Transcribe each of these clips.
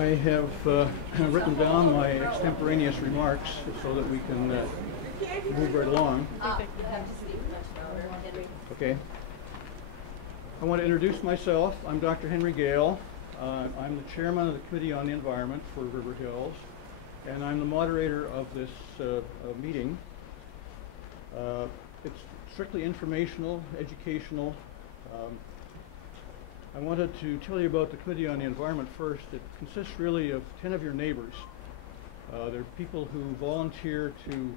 I have written down my extemporaneous remarks so that we can move right along. Okay. I want to introduce myself. I'm Dr. Henry Gale. I'm the chairman of the Committee on the Environment for River Hills, and I'm the moderator of this meeting. It's strictly informational, educational. I wanted to tell you about the Committee on the Environment first. It consists really of 10 of your neighbors. They're people who volunteer to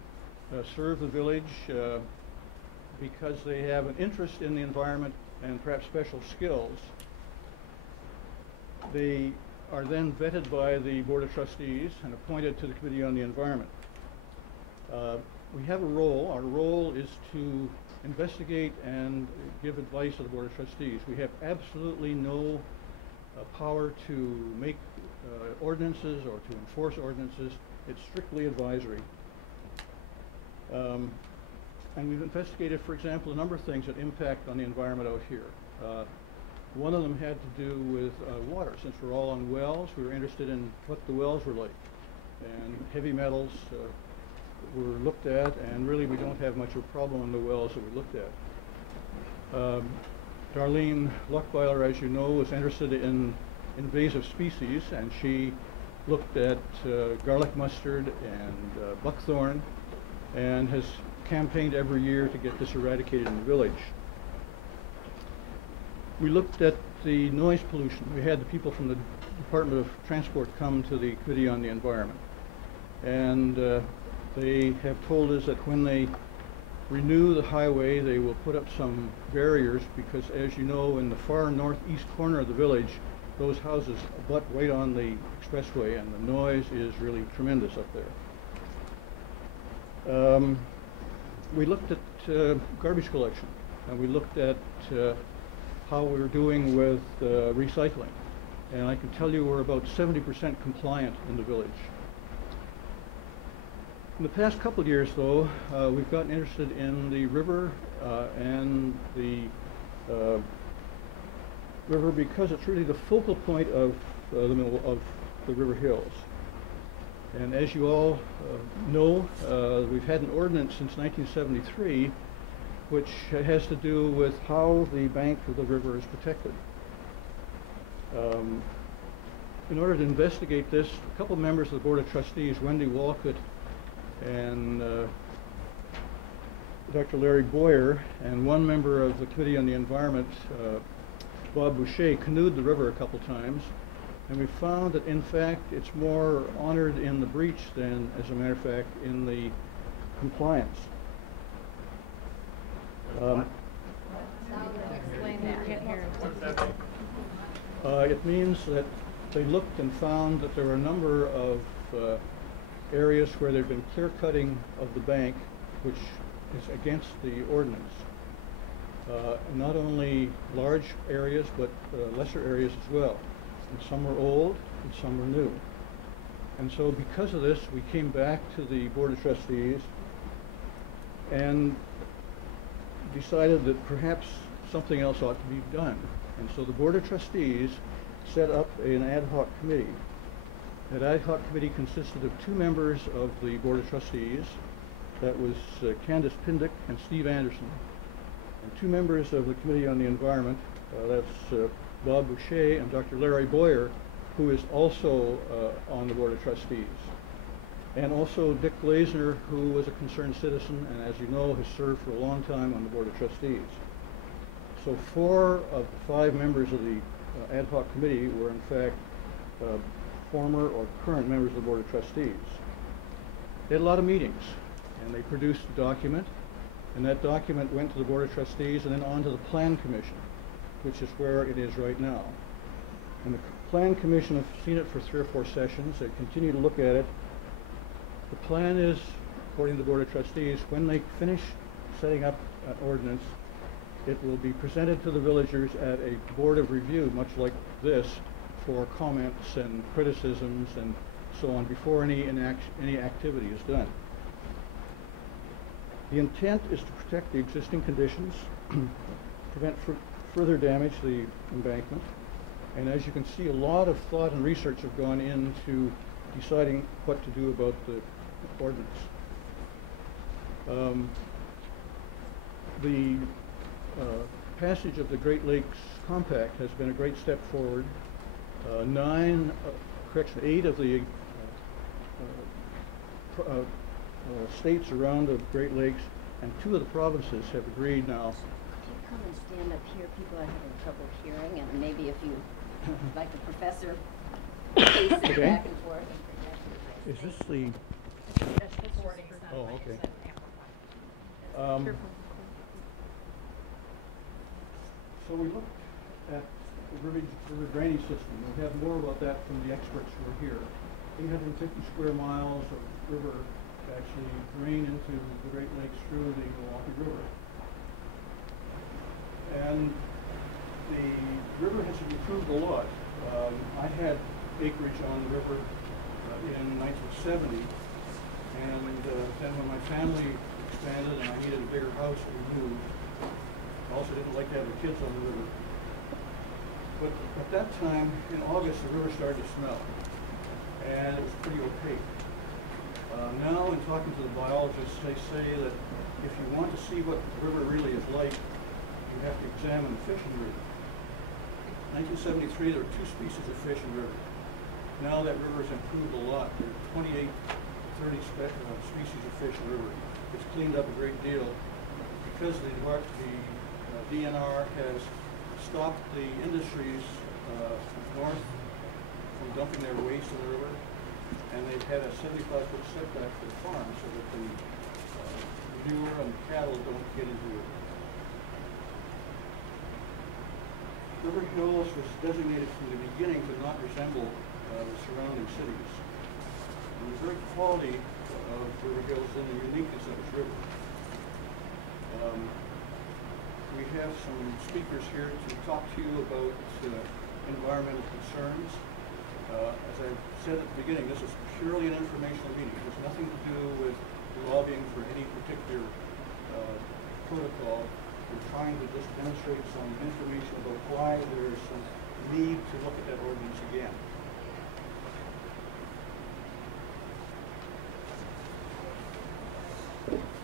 serve the village because they have an interest in the environment and perhaps special skills. They are then vetted by the Board of Trustees and appointed to the Committee on the Environment. We have a role. Our role is to investigate and give advice to the Board of Trustees. We have absolutely no power to make ordinances or to enforce ordinances. It's strictly advisory. And we've investigated, for example, a number of things that impact on the environment out here. One of them had to do with water. Since we're all on wells, we were interested in what the wells were like. And heavy metals were looked at, and really we don't have much of a problem on the wells that we looked at. Darlene Luckweiler, as you know, was interested in invasive species, and she looked at garlic mustard and buckthorn, and has campaigned every year to get this eradicated in the village. We looked at the noise pollution. We had the people from the Department of Transport come to the Committee on the Environment, and they have told us that when they renew the highway, they will put up some barriers because, as you know, in the far northeast corner of the village, those houses butt right on the expressway, and the noise is really tremendous up there. We looked at garbage collection, and we looked at how we're doing with recycling. And I can tell you we're about 70% compliant in the village. In the past couple of years, though, we've gotten interested in the river and the river because it's really the focal point of the River Hills. And as you all know, we've had an ordinance since 1973 which has to do with how the bank of the river is protected. In order to investigate this, a couple members of the Board of Trustees, Wendy Walcott and Dr. Larry Boyer, and one member of the Committee on the Environment, Bob Boucher, canoed the river a couple times, and we found that in fact it's more honored in the breach than, as a matter of fact, in the compliance. Explain that. Can't hear. It means that they looked and found that there were a number of areas where there had been clear cutting of the bank, which is against the ordinance. Not only large areas, but lesser areas as well. And some were old and some were new. And so because of this, we came back to the Board of Trustees and decided that perhaps something else ought to be done. And so the Board of Trustees set up an ad hoc committee. That ad hoc committee consisted of 2 members of the Board of Trustees. That was Candace Pindick and Steve Anderson. And 2 members of the Committee on the Environment, that's Bob Boucher and Dr. Larry Boyer, who is also on the Board of Trustees. And also Dick Glazner, who was a concerned citizen and, as you know, has served for a long time on the Board of Trustees. So 4 of the 5 members of the ad hoc committee were in fact former or current members of the Board of Trustees. They had a lot of meetings, and they produced a document, and that document went to the Board of Trustees and then on to the Plan Commission, which is where it is right now. And the Plan Commission have seen it for 3 or 4 sessions. They continue to look at it. The plan is, according to the Board of Trustees, when they finish setting up an ordinance, it will be presented to the villagers at a board of review, much like this, for comments and criticisms and so on before any activity is done. The intent is to protect the existing conditions, prevent further damage to the embankment, And as you can see, a lot of thought and research have gone into deciding what to do about the ordinance. The passage of the Great Lakes Compact has been a great step forward. 8 of the states around the Great Lakes and 2 of the provinces have agreed now. If you come and stand up here, people are having trouble hearing, and maybe if you, like the professor, pace it Okay. back and forth. Is this the? Oh, okay. So we looked at the river drainage system. We have more about that from the experts who are here. 850 square miles of river actually drain into the Great Lakes through the Milwaukee River. And the river has improved a lot. I had acreage on the river in 1970, and then when my family expanded and I needed a bigger house, we moved. I also didn't like to have the kids on the river. But at that time, in August, the river started to smell, and it was pretty opaque. Now, in talking to the biologists, they say that if you want to see what the river really is like, you have to examine the fish in the river. In 1973, there were 2 species of fish in the river. Now that river has improved a lot. There are 28, 30 species of fish in the river. It's cleaned up a great deal because the DNR has stopped the industries north from dumping their waste in the river, and they've had a 75-foot setback for the farm so that the manure and cattle don't get into it. River Hills was designated from the beginning to not resemble the surrounding cities. And the very quality of River Hills and the uniqueness of its river. We have some speakers here to talk to you about environmental concerns. As I said at the beginning, this is purely an informational meeting. It has nothing to do with lobbying for any particular protocol. We're trying to just demonstrate some information about why there is some need to look at that ordinance again.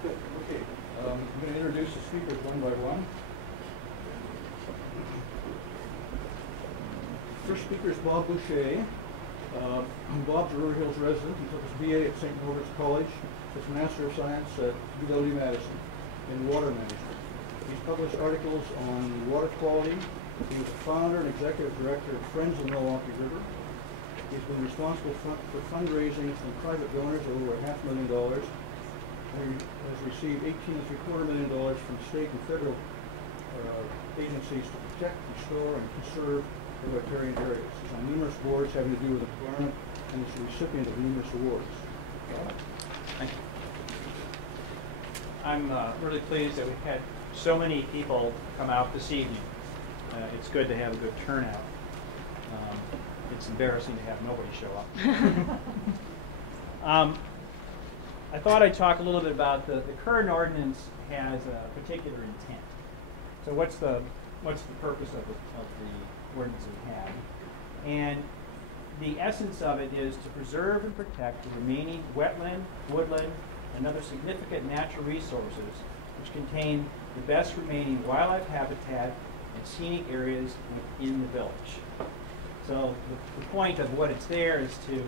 Good. Okay. I'm going to introduce the speakers one by one. First speaker is Bob Boucher. Bob's a River Hills resident. He took his BA at St. Norbert's College, his Master of Science at UW-Madison in water management. He's published articles on water quality. He was the founder and executive director of Friends of the Milwaukee River. He's been responsible for fundraising from private donors of over $500,000. He has received $18.75 million from state and federal agencies to protect, restore, and conserve riparian areas. He's on numerous boards having to do with the environment, and he's a recipient of numerous awards. Thank you. I'm really pleased that we've had so many people come out this evening. It's good to have a good turnout. It's embarrassing to have nobody show up. I thought I'd talk a little bit about the current ordinance has a particular intent. So what's the purpose of the ordinance we have? And the essence of it is to preserve and protect the remaining wetland, woodland, and other significant natural resources which contain the best remaining wildlife habitat and scenic areas within the village. So the point of what it's there is to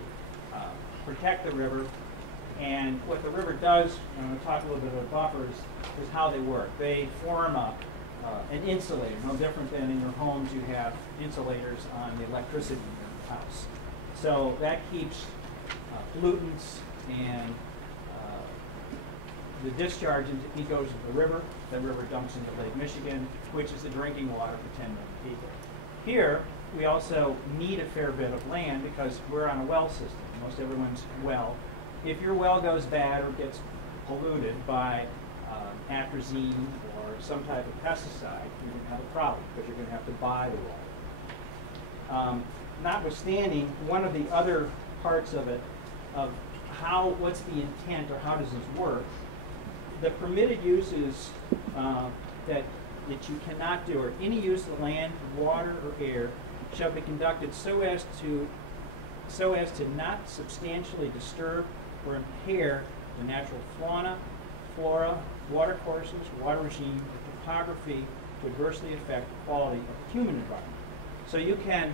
protect the river, and what the river does, and I'm going to talk a little bit about buffers, is how they work. They form an insulator, no different than in your homes you have insulators on the electricity in your house. So that keeps pollutants and the discharge goes into the river dumps into Lake Michigan, which is the drinking water for 10 million people. Here, we also need a fair bit of land because we're on a well system. Most everyone's well. If your well goes bad or gets polluted by atrazine or some type of pesticide, you're going to have a problem because you're going to have to buy the water. Notwithstanding, one of the other parts of it, of what's the intent or how does this work, the permitted uses that you cannot do, or any use of land, water, or air shall be conducted so as to not substantially disturb or impair the natural fauna, flora, water courses, water regime, or topography to adversely affect the quality of the human environment. So you can,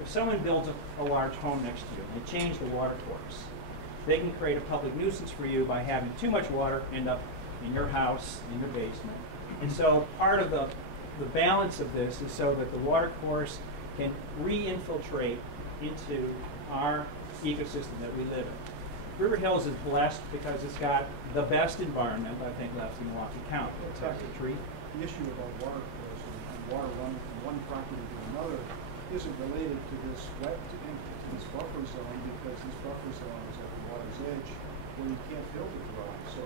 if someone builds a large home next to you and they change the water course, they can create a public nuisance for you by having too much water end up in your house, in your basement. And so part of the balance of this is so that the water course can re-infiltrate into our ecosystem that we live in. River Hills is blessed because it's got the best environment, I think, left in Milwaukee County. It's got the tree. The issue about water course and water running from one property to another isn't related to this buffer zone, because this buffer zone is at the water's edge where you can't build a dwelling. So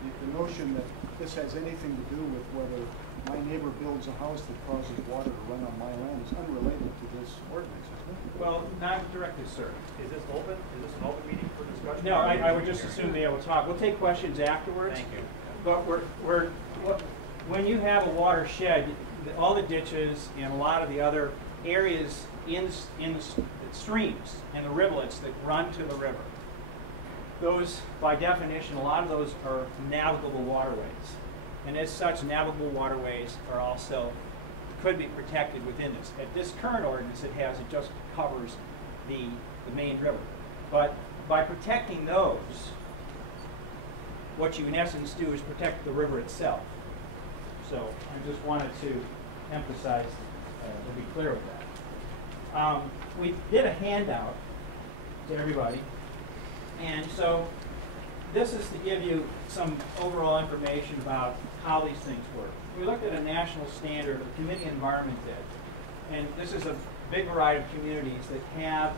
the notion that this has anything to do with whether my neighbor builds a house that causes water to run on my land is unrelated to this ordinance, isn't it? Well, not directly, sir. Is this open? Is this an open meeting for discussion? No, I would just assume be able to talk. We'll take questions afterwards. Thank you. But when you have a watershed, all the ditches and a lot of the other areas in the streams and the rivulets that run to the river, those, by definition, a lot of those are navigable waterways. And as such, navigable waterways are also, could be protected within this. At this current ordinance, it just covers the main river. But by protecting those, what you in essence do is protect the river itself. So I just wanted to emphasize, to be clear with that. We did a handout to everybody. And so this is to give you some overall information about how these things work. We looked at a national standard the Committee on Environment did. And this is a big variety of communities that have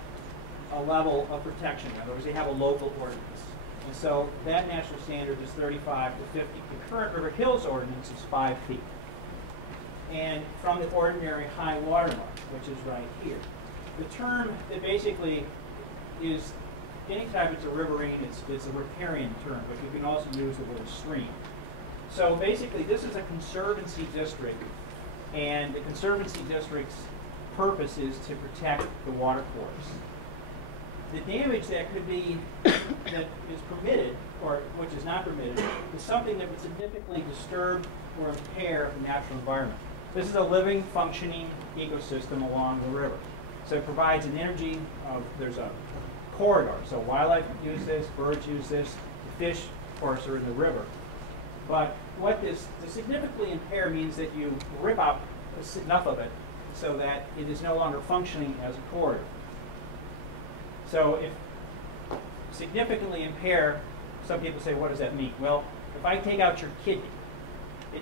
a level of protection. In other words, they have a local ordinance. And so that national standard is 35 to 50. The current River Hills ordinance is 5 feet. And from the ordinary high water mark, which is right here. The term that basically is, anytime it's a riverine, it's a riparian term, but you can also use the word stream. So basically, this is a conservancy district, and the conservancy district's purpose is to protect the water course. The damage that could be, that is permitted, or which is not permitted, is something that would significantly disturb or impair the natural environment. This is a living, functioning ecosystem along the river. So it provides an energy of, there's a corridor. So wildlife use this, birds use this, the fish, of course, are in the river. But what this, to significantly impair means that you rip out enough of it so that it is no longer functioning as a corridor. So if significantly impair, some people say, what does that mean? Well, if I take out your kidney,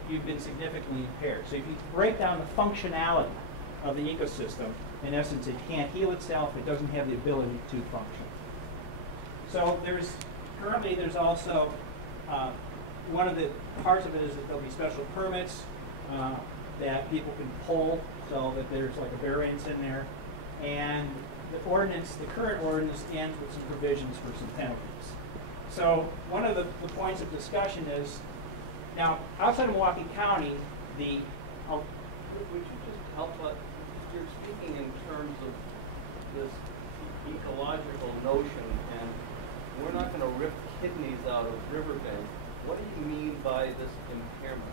you've been significantly impaired. So if you break down the functionality of the ecosystem, in essence, it can't heal itself, it doesn't have the ability to function. So currently there's also, one of the parts of it is that there'll be special permits that people can pull, so that there's like a variance in there. And the current ordinance ends with some provisions for some penalties. So one of the points of discussion is, now outside of Milwaukee County, Would you just help us? You're speaking in terms of this ecological notion, and we're not going to rip kidneys out of riverbeds. What do you mean by this impairment?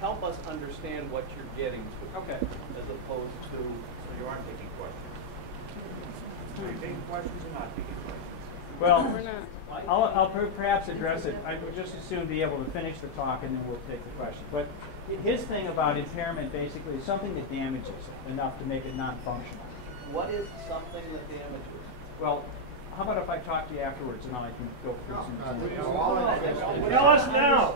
Help us understand what you're getting to. okay. As opposed to, So you aren't taking questions. Are you taking questions or not taking questions? Well, I'll perhaps address it. I would just as soon be able to finish the talk and then we'll take the question. But his thing about impairment basically is something that damages enough to make it non-functional. what is something that damages? Well, how about if I talk to you afterwards and I can go through some examples? Tell us now.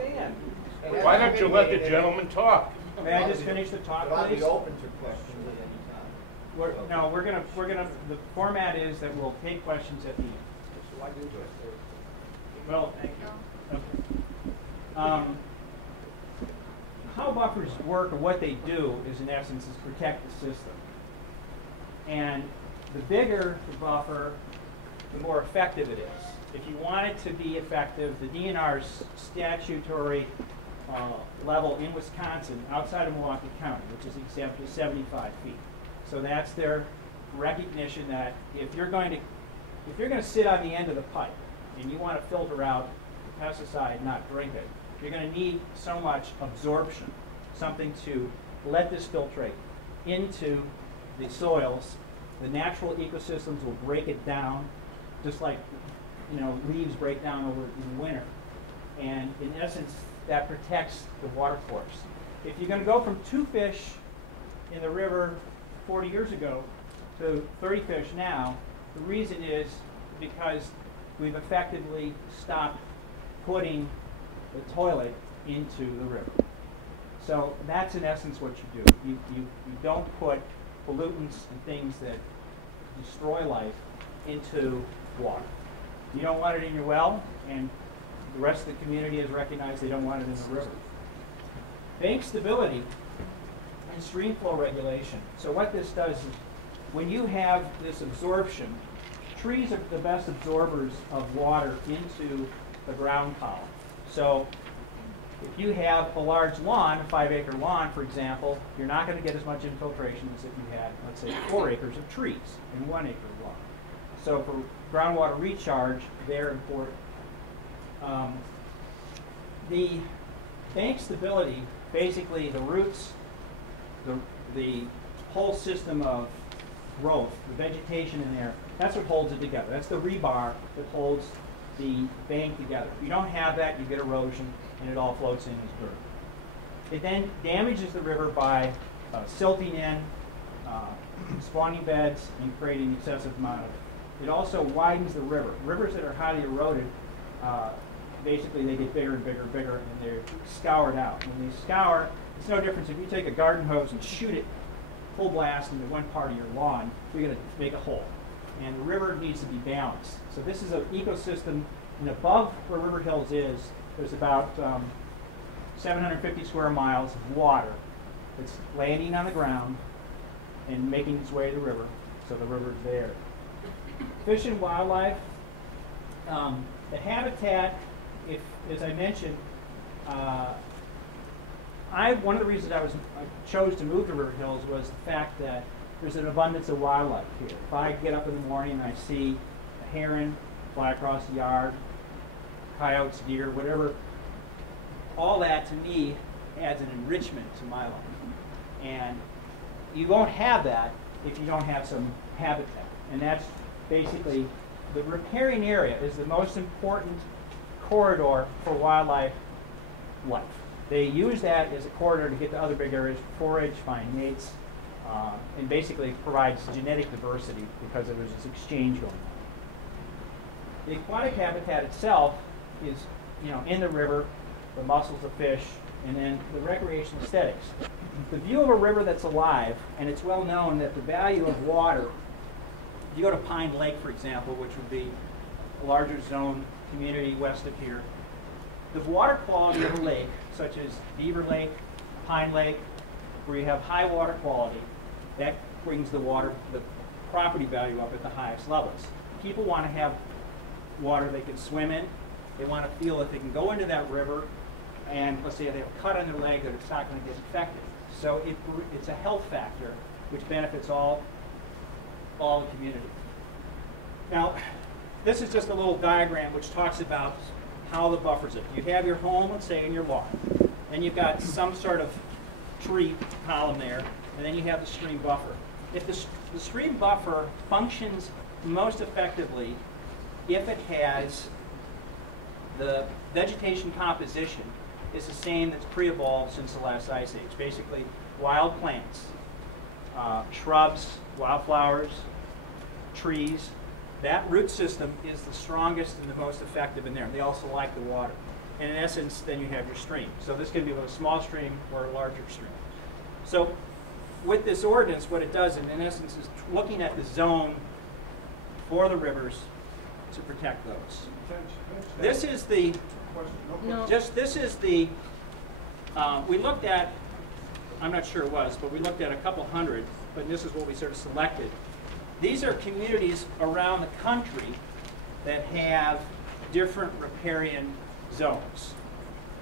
Why don't you let the gentleman talk? May I just finish the talk, please? open to questions at any time. The format is that we'll take questions at the end. So I do this. Well, thank you. Okay. How buffers work, or what they do, is in essence is protect the system. And the bigger the buffer, the more effective it is. If you want it to be effective, the DNR's statutory level in Wisconsin outside of Milwaukee County, which is exempt to 75 feet. So that's their recognition that if you're going to sit on the end of the pipe and you want to filter out the pesticide, not drink it, you're going to need so much absorption, something to let this filtrate into the soils. The natural ecosystems will break it down, just like leaves break down over in winter. And in essence, that protects the water course. If you're going to go from 2 fish in the river 40 years ago to 30 fish now, the reason is because we've effectively stopped putting the toilet into the river. So that's in essence what you do. You don't put pollutants and things that destroy life into water. You don't want it in your well, and the rest of the community has recognized they don't want it in the river. Bank stability and stream flow regulation. So what this does is when you have this absorption, trees are the best absorbers of water into the ground column. So if you have a large lawn, a 5-acre lawn, for example, you're not going to get as much infiltration as if you had, let's say, 4 acres of trees in 1-acre lawn. So for groundwater recharge, they're important. The bank stability, basically the roots, the whole system of growth, the vegetation in there, that's what holds it together. That's the rebar that holds the bank together. If you don't have that, you get erosion and it all floats in as dirt. It then damages the river by silting in, spawning beds, and creating excessive amount of it. It also widens the river. Rivers that are highly eroded, basically they get bigger and bigger and bigger, and they're scoured out. When they scour, it's no difference if you take a garden hose and shoot it full blast into one part of your lawn, you're going to make a hole. And the river needs to be balanced. So this is an ecosystem, and above where River Hills is, there's about 750 square miles of water that's landing on the ground and making its way to the river, so the river's there. Fish and wildlife, the habitat, as I mentioned, one of the reasons I chose to move to River Hills was the fact that there's an abundance of wildlife here. If I get up in the morning and I see a heron fly across the yard, coyotes, deer, whatever, all that to me adds an enrichment to my life. And you won't have that if you don't have some habitat. And that's basically, the riparian area is the most important corridor for wildlife life. They use that as a corridor to get to other big areas, forage, find mates, and basically provides genetic diversity because there's this exchange going on. The aquatic habitat itself is, in the river, the mussels, the fish, and then the recreational aesthetics. The view of a river that's alive, and it's well known that the value of water, if you go to Pine Lake, for example, which would be a larger zone community west of here, the water quality of a lake, such as Beaver Lake, Pine Lake, where you have high water quality, that brings the property value up at the highest levels. People want to have water they can swim in. They want to feel that they can go into that river, and let's say they have a cut on their leg, that it's not going to get infected. So it's a health factor which benefits all the community. Now, this is just a little diagram which talks about how the buffers it. You have your home, let's say, in your lawn, and you've got some sort of tree column there, and then you have the stream buffer. If the stream buffer functions most effectively if it has the vegetation composition is the same that's pre-evolved since the last ice age. Basically, wild plants, shrubs, wildflowers, trees. That root system is the strongest and the most effective in there. They also like the water. And in essence, then you have your stream. So this can be a small stream or a larger stream. So with this ordinance, what it does in essence is looking at the zone for the rivers to protect those. This is the, we looked at, I'm not sure it was, but we looked at a couple hundred, but this is what we sort of selected. These are communities around the country that have different riparian zones.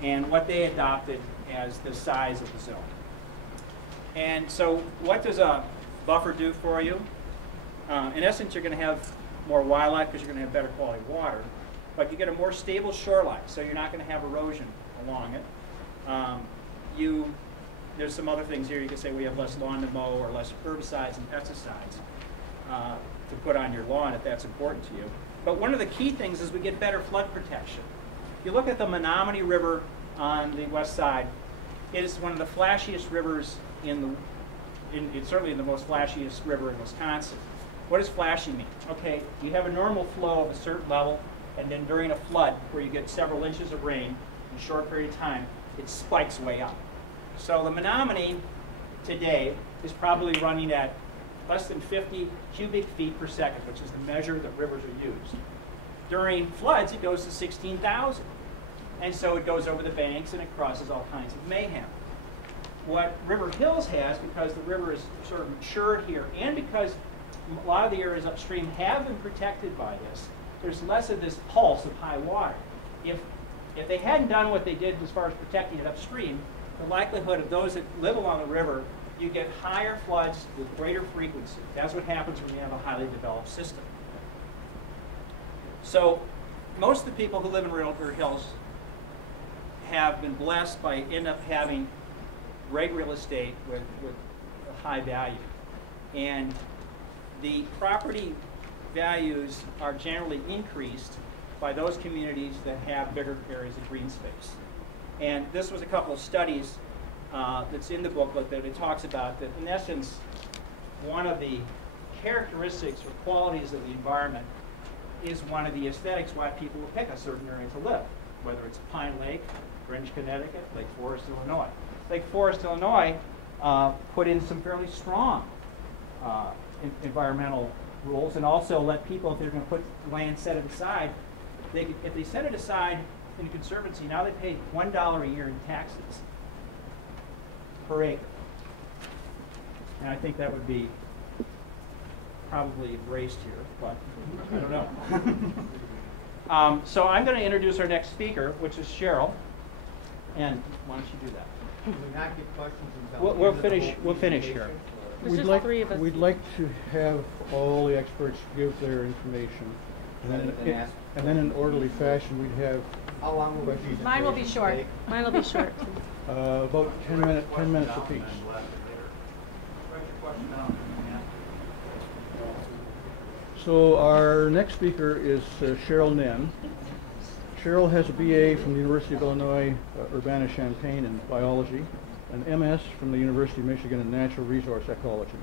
and what they adopted as the size of the zone. And so what does a buffer do for you? In essence, you're going to have more wildlife because you're going to have better quality water, but you get a more stable shoreline, so you're not going to have erosion along it. There's some other things here. You can say we have less lawn to mow or less herbicides and pesticides to put on your lawn if that's important to you. But one of the key things is we get better flood protection. If you look at the Menominee River on the west side, it is one of the flashiest rivers it's certainly the most flashiest river in Wisconsin. What does flashy mean? Okay, you have a normal flow of a certain level, and then during a flood where you get several inches of rain in a short period of time, it spikes way up. So the Menominee today is probably running at less than 50 cubic feet per second, which is the measure that rivers are used. During floods, it goes to 16,000. And so it goes over the banks and it crosses all kinds of mayhem. What River Hills has, because the river is sort of matured here, and because a lot of the areas upstream have been protected by this, there's less of this pulse of high water. If they hadn't done what they did as far as protecting it upstream, the likelihood of those that live along the river, you get higher floods with greater frequency. That's what happens when you have a highly developed system. So most of the people who live in River Hills have been blessed by end up having great real estate with a high value. And the property values are generally increased by those communities that have bigger areas of green space. And this was a couple of studies that's in the booklet that it talks about that, in essence, one of the characteristics or qualities of the environment is one of the aesthetics why people will pick a certain area to live, whether it's Pine Lake, Greenwich, Connecticut, Lake Forest, Illinois. Lake Forest, Illinois put in some fairly strong environmental rules, and also let people, if they're going to put land, set it aside, if they set it aside in a conservancy, now they pay $1 a year in taxes per acre. And I think that would be probably embraced here, but I don't know. So I'm going to introduce our next speaker, which is Cheryl. And why don't you do that? Can we not get questions until We'll finish here. There's just three of us. We'd like to have all the experts give their information. And then in orderly fashion, we'd have how long will the Mine will be short. Mine will be short. about 10 minutes apiece. So our next speaker is Cheryl Nen. Cheryl has a BA from the University of Illinois, Urbana-Champaign in biology, an MS from the University of Michigan in natural resource ecology.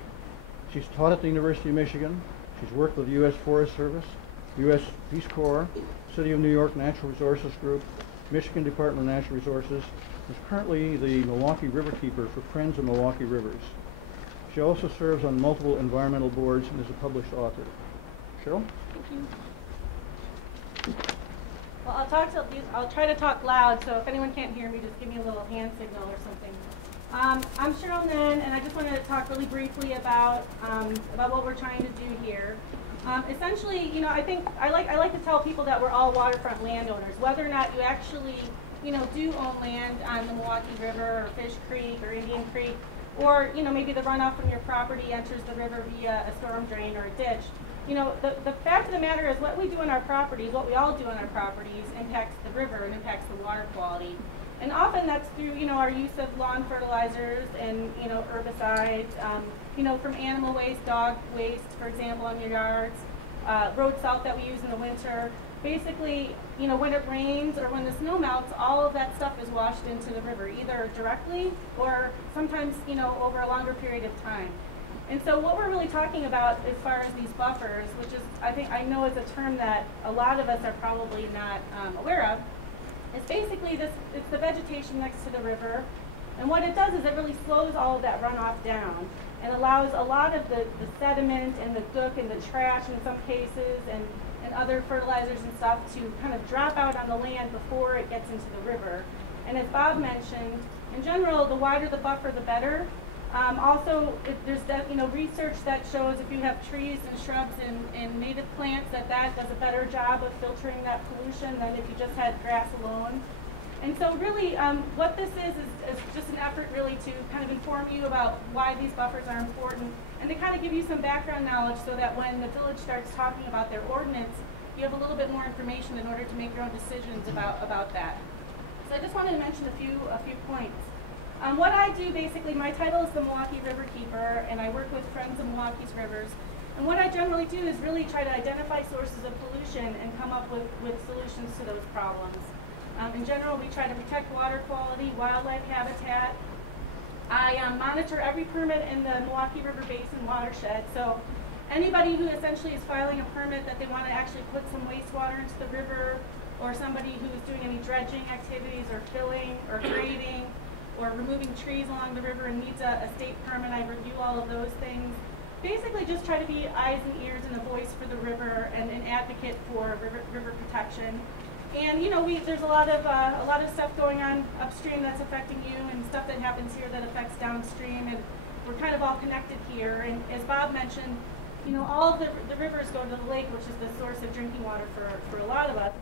She's taught at the University of Michigan. She's worked with the U.S. Forest Service, U.S. Peace Corps, City of New York Natural Resources Group, Michigan Department of Natural Resources, is currently the Milwaukee Riverkeeper for Friends of Milwaukee Rivers. She also serves on multiple environmental boards and is a published author. Cheryl? Thank you. Well, I'll try to talk loud, so if anyone can't hear me, just give me a little hand signal or something. I'm Cheryl Nen, and I just wanted to talk really briefly about what we're trying to do here. Essentially, you know, I like to tell people that we're all waterfront landowners, whether or not you actually, you know, do own land on the Milwaukee River or Fish Creek or Indian Creek, or, you know, maybe the runoff from your property enters the river via a storm drain or a ditch. You know, the fact of the matter is what we do on our properties, what we all do on our properties, impacts the river and impacts the water quality. And often that's through, you know, our use of lawn fertilizers and, you know, herbicides, you know, from animal waste, dog waste, for example, on your yards, road salt that we use in the winter. Basically, you know, when it rains or when the snow melts, all of that stuff is washed into the river, either directly or sometimes, you know, over a longer period of time. And so what we're really talking about as far as these buffers, which is, I know is a term that a lot of us are probably not aware of, is basically it's the vegetation next to the river. And what it does is it really slows all of that runoff down and allows a lot of the sediment and the gook and the trash in some cases and other fertilizers and stuff to kind of drop out on the land before it gets into the river. And as Bob mentioned, in general, the wider the buffer, the better. Also, there's research that shows if you have trees and shrubs and native plants that does a better job of filtering that pollution than if you just had grass alone. And so really, what this is just an effort really to kind of inform you about why these buffers are important and to kind of give you some background knowledge so that when the village starts talking about their ordinance, you have a little bit more information in order to make your own decisions about that. So I just wanted to mention a few points. What I do basically, my title is the Milwaukee River Keeper, and I work with Friends of Milwaukee's Rivers. And what I generally do is really try to identify sources of pollution and come up with solutions to those problems. In general, we try to protect water quality, wildlife habitat. I monitor every permit in the Milwaukee River Basin watershed. So anybody who essentially is filing a permit that they want to actually put some wastewater into the river, or somebody who is doing any dredging activities or filling or grading or removing trees along the river and needs a state permit, I review all of those things. Basically just try to be eyes and ears and a voice for the river and an advocate for river protection. And you know, there's a lot of stuff going on upstream that's affecting you, and stuff that happens here that affects downstream, and we're kind of all connected here. And as Bob mentioned, you know, all of the rivers go to the lake, which is the source of drinking water for a lot of us.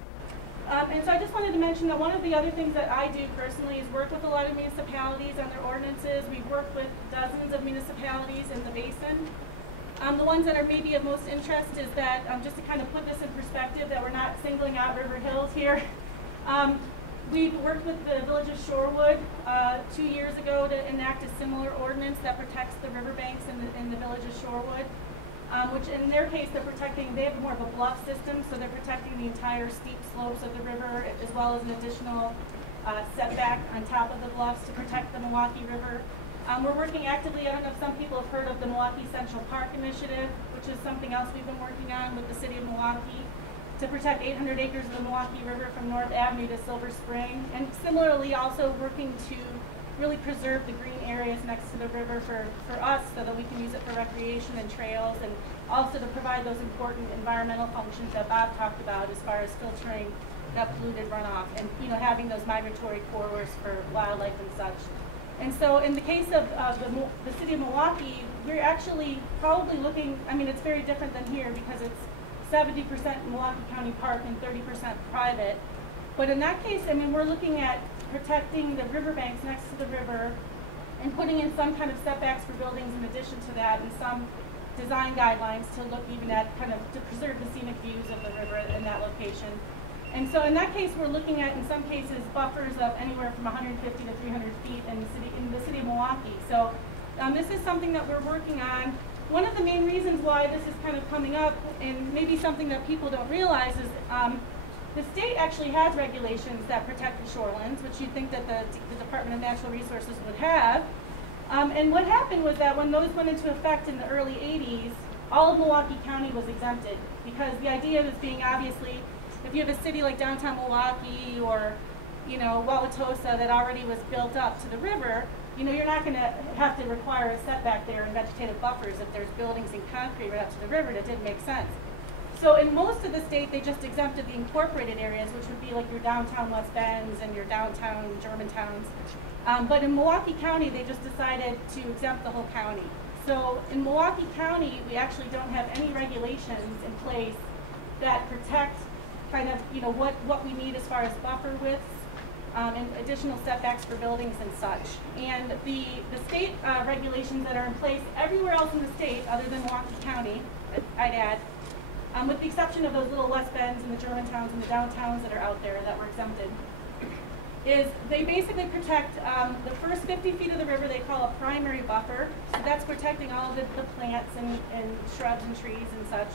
And so I just wanted to mention that one of the other things that I do personally is work with a lot of municipalities on their ordinances. We've worked with dozens of municipalities in the basin. The ones that are maybe of most interest is that, just to kind of put this in perspective, that we're not singling out River Hills here. We've worked with the village of Shorewood 2 years ago to enact a similar ordinance that protects the riverbanks in the village of Shorewood, which in their case they have more of a bluff system, so they're protecting the entire steep slopes of the river as well as an additional setback on top of the bluffs to protect the Milwaukee River. We're working actively, I don't know if some people have heard of the Milwaukee Central Park Initiative, which is something else we've been working on with the city of Milwaukee to protect 800 acres of the Milwaukee River from North Avenue to Silver Spring. And similarly also working to really preserve the green areas next to the river for us so that we can use it for recreation and trails, and also to provide those important environmental functions that Bob talked about as far as filtering that polluted runoff and, you know, having those migratory corridors for wildlife and such. And so in the case of the city of Milwaukee, we're actually probably looking, I mean, it's very different than here because it's 70% Milwaukee County Park and 30% private. But in that case, I mean, we're looking at protecting the riverbanks next to the river and putting in some kind of setbacks for buildings in addition to that, and some design guidelines to look even at kind of to preserve the scenic views of the river in that location. And so in that case, we're looking at, in some cases, buffers of anywhere from 150 to 300 feet in the city of Milwaukee. So this is something that we're working on. One of the main reasons why this is kind of coming up, and maybe something that people don't realize, is the state actually has regulations that protect the shorelands, which you'd think that the Department of Natural Resources would have. And what happened was that when those went into effect in the early 80s, all of Milwaukee County was exempted, because the idea was being, obviously, if you have a city like downtown Milwaukee or, you know, Wauwatosa that already was built up to the river, you know, you're not going to have to require a setback there and vegetative buffers if there's buildings in concrete right up to the river. That didn't make sense. So in most of the state, they just exempted the incorporated areas, which would be like your downtown West Bends and your downtown Germantowns. But in Milwaukee County, they just decided to exempt the whole county. So in Milwaukee County, we actually don't have any regulations in place that protect kind of, you know, what we need as far as buffer widths and additional setbacks for buildings and such. And the state regulations that are in place everywhere else in the state, other than Milwaukee County, I'd add, with the exception of those little West Bends and the Germantowns and the downtowns that are out there that were exempted, is they basically protect the first 50 feet of the river they call a primary buffer. So that's protecting all of the plants and shrubs and trees and such.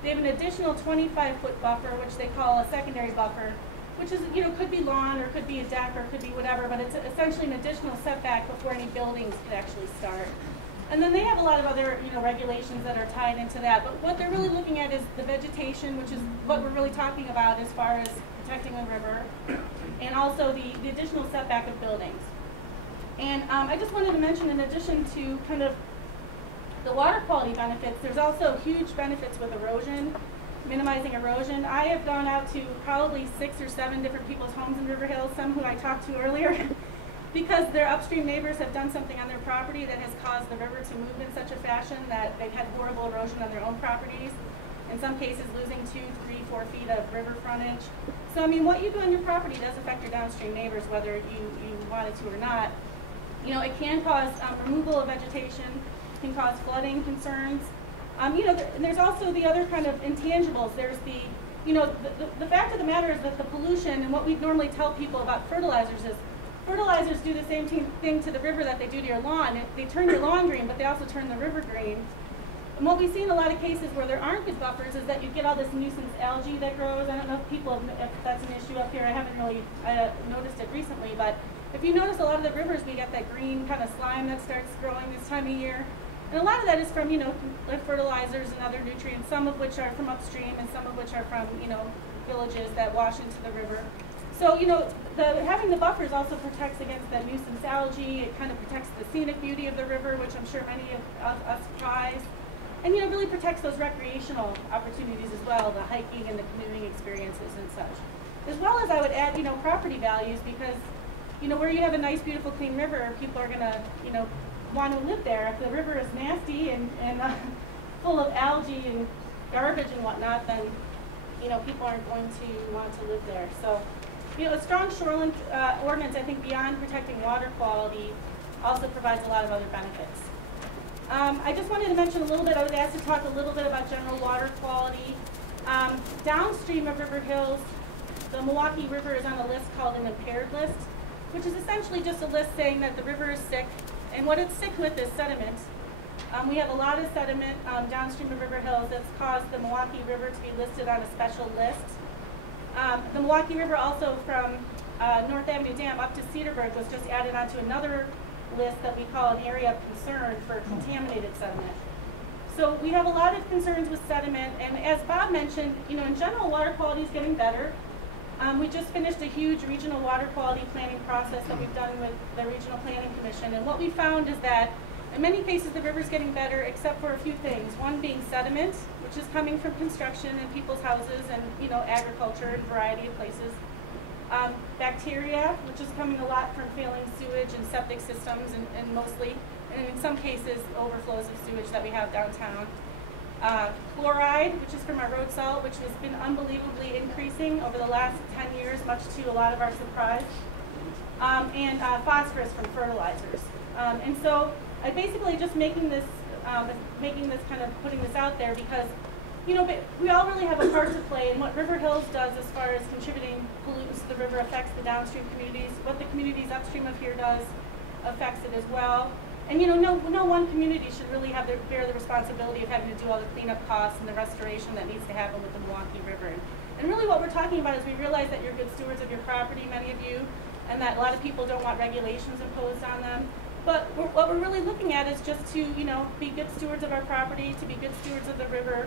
They have an additional 25-foot buffer, which they call a secondary buffer, which is, you know, could be lawn or could be a deck or could be whatever, but it's essentially an additional setback before any buildings could actually start. And then they have a lot of other, you know, regulations that are tied into that. But what they're really looking at is the vegetation, which is what we're really talking about as far as protecting the river, and also the additional setback of buildings. And I just wanted to mention, in addition to kind of the water quality benefits, there's also huge benefits with erosion, minimizing erosion. I have gone out to probably 6 or 7 different people's homes in River Hills, some who I talked to earlier, because their upstream neighbors have done something on their property that has caused the river to move in such a fashion that they've had horrible erosion on their own properties. In some cases, losing 2, 3, 4 feet of river frontage. So, I mean, what you do on your property does affect your downstream neighbors, whether you want it to or not. You know, it can cause removal of vegetation, can cause flooding concerns. You know, and there's also the other kind of intangibles. There's the, you know, the fact of the matter is that the pollution, and what we normally tell people about fertilizers is, fertilizers do the same thing to the river that they do to your lawn. They turn your lawn green, but they also turn the river green. And what we see in a lot of cases where there aren't good buffers is that you get all this nuisance algae that grows. I don't know if people have, if that's an issue up here. I haven't really noticed it recently, but if you notice a lot of the rivers, we get that green kind of slime that starts growing this time of year. And a lot of that is from, you know, fertilizers and other nutrients, some of which are from upstream and some of which are from, you know, villages that wash into the river. So, you know, having the buffers also protects against that nuisance algae. It kind of protects the scenic beauty of the river, which I'm sure many of us prize. And, you know, really protects those recreational opportunities as well, the hiking and the canoeing experiences and such. As well as I would add, you know, property values, because, you know, where you have a nice, beautiful, clean river, people are going to, you know, want to live there. If the river is nasty and full of algae and garbage and whatnot, then, you know, people aren't going to want to live there. So, you know, a strong shoreline ordinance, I think, beyond protecting water quality, also provides a lot of other benefits. I just wanted to mention a little bit, I was asked to talk a little bit about general water quality. Downstream of River Hills, the Milwaukee River is on a list called an impaired list, which is essentially just a list saying that the river is sick, and what it's sick with is sediment. We have a lot of sediment downstream of River Hills that's caused the Milwaukee River to be listed on a special list. The Milwaukee River also from North Avenue Dam up to Cedarburg was just added onto another list that we call an area of concern for contaminated sediment. So we have a lot of concerns with sediment, and as Bob mentioned, you know, in general, water quality is getting better. We just finished a huge regional water quality planning process that we've done with the Regional Planning Commission, and what we found is that in many cases the river's getting better except for a few things. One being sediment, which is coming from construction in people's houses and, you know, agriculture in a variety of places. Bacteria, which is coming a lot from failing sewage and septic systems, and mostly, and in some cases, overflows of sewage that we have downtown. Chloride, which is from our road salt, which has been unbelievably increasing over the last 10 years, much to a lot of our surprise. And phosphorus from fertilizers. And so I basically just making this kind of putting this out there because, you know, we all really have a part to play in what River Hills does as far as contributing pollutants to the river affects the downstream communities. What the communities upstream of here does affects it as well. And, you know, no one community should really have bear the responsibility of having to do all the cleanup costs and the restoration that needs to happen with the Milwaukee River. And really what we're talking about is we realize that you're good stewards of your property, many of you, and that a lot of people don't want regulations imposed on them. But what we're really looking at is just to, you know, be good stewards of our property, to be good stewards of the river,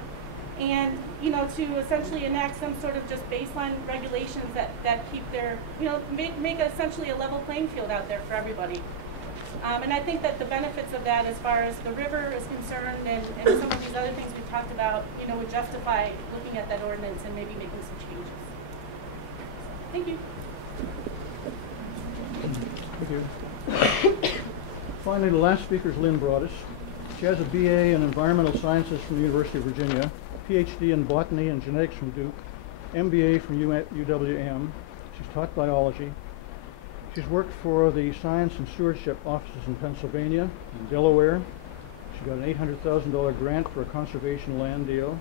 and, you know, to essentially enact some sort of just baseline regulations that keep their, you know, make essentially a level playing field out there for everybody. And I think that the benefits of that as far as the river is concerned and some of these other things we've talked about, you know, would justify looking at that ordinance and maybe making some changes. Thank you. Thank you. Finally, the last speaker is Lynn Broadus. She has a BA in Environmental Sciences from the University of Virginia, PhD in Botany and Genetics from Duke, MBA from UWM. She's taught biology. She's worked for the Science and Stewardship offices in Pennsylvania and Delaware. She got an $800,000 grant for a conservation land deal.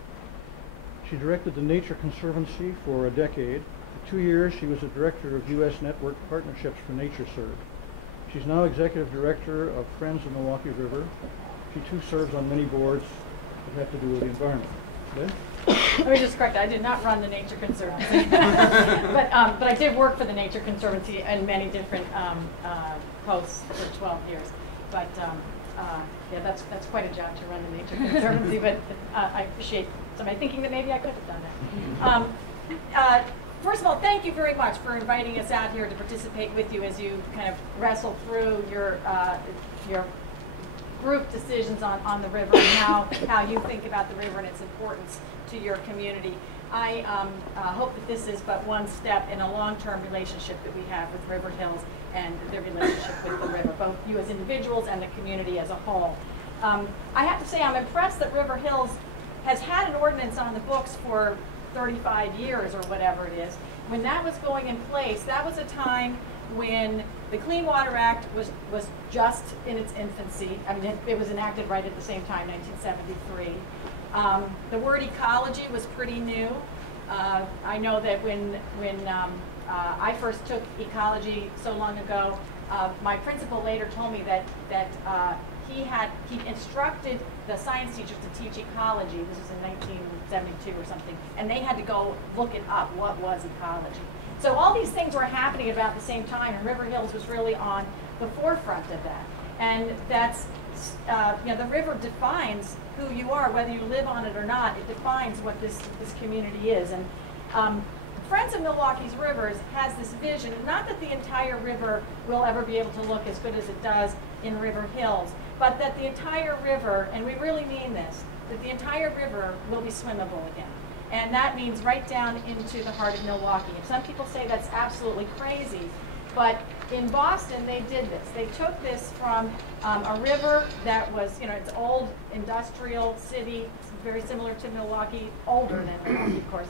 She directed the Nature Conservancy for a decade. For 2 years, she was the director of U.S. Network Partnerships for NatureServe. She's now executive director of Friends of Milwaukee River. She too serves on many boards that have to do with the environment. Okay? Let me just correct, I did not run the Nature Conservancy, but I did work for the Nature Conservancy in many different posts for 12 years. But yeah, that's quite a job to run the Nature Conservancy. But I appreciate somebody thinking that maybe I could have done it. First of all, thank you very much for inviting us out here to participate with you as you kind of wrestle through your group decisions on the river and how you think about the river and its importance to your community. I hope that this is but one step in a long-term relationship that we have with River Hills and the relationship with the river, both you as individuals and the community as a whole. I have to say I'm impressed that River Hills has had an ordinance on the books for 35 years or whatever it is. When that was going in place, that was a time when the Clean Water Act was just in its infancy. I mean, it was enacted right at the same time, 1973. The word ecology was pretty new. I know that when I first took ecology so long ago, my principal later told me that he instructed the science teachers to teach ecology. This was in 1972 or something, and they had to go look it up. What was ecology? So all these things were happening at about the same time, and River Hills was really on the forefront of that. And that's, the river defines who you are, whether you live on it or not. It defines what this community is. And Friends of Milwaukee's Rivers has this vision, not that the entire river will ever be able to look as good as it does in River Hills, but that the entire river, and we really mean this, that the entire river will be swimmable again. And that means right down into the heart of Milwaukee. And some people say that's absolutely crazy, but in Boston they did this. They took this from a river that was, it's old industrial city, very similar to Milwaukee, older than Milwaukee, of course.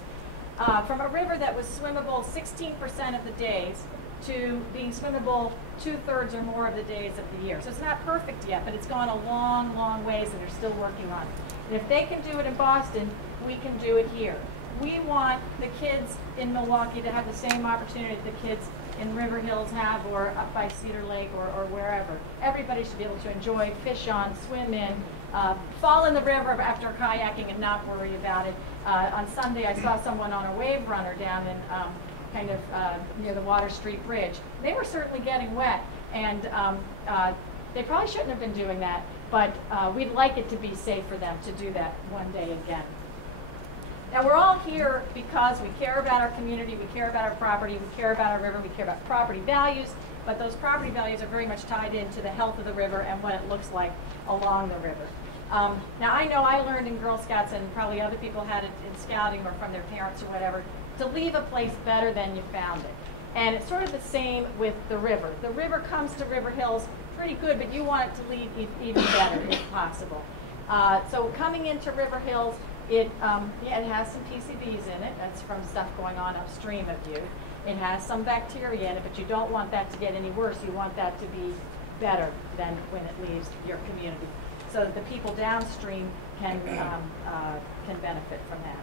From a river that was swimmable 16% of the days to being swimmable 2/3 or more of the days of the year. So it's not perfect yet, but it's gone a long, long ways, and they're still working on it. And if they can do it in Boston, we can do it here. We want the kids in Milwaukee to have the same opportunity that the kids in River Hills have, or up by Cedar Lake, or wherever. Everybody should be able to enjoy, fish on, swim in, fall in the river after kayaking and not worry about it. On Sunday, I saw someone on a wave runner down in near the Water Street Bridge. They were certainly getting wet, and they probably shouldn't have been doing that, but we'd like it to be safe for them to do that one day again. Now, we're all here because we care about our community, we care about our property, we care about our river, we care about property values, but those property values are very much tied into the health of the river and what it looks like along the river. Now, I know I learned in Girl Scouts, and probably other people had it in scouting or from their parents or whatever, to leave a place better than you found it. And it's sort of the same with the river. The river comes to River Hills pretty good, but you want it to leave even better if possible. So coming into River Hills, it has some PCBs in it. That's from stuff going on upstream of you. It has some bacteria in it, but you don't want that to get any worse. You want that to be better than when it leaves your community, so that the people downstream can benefit from that.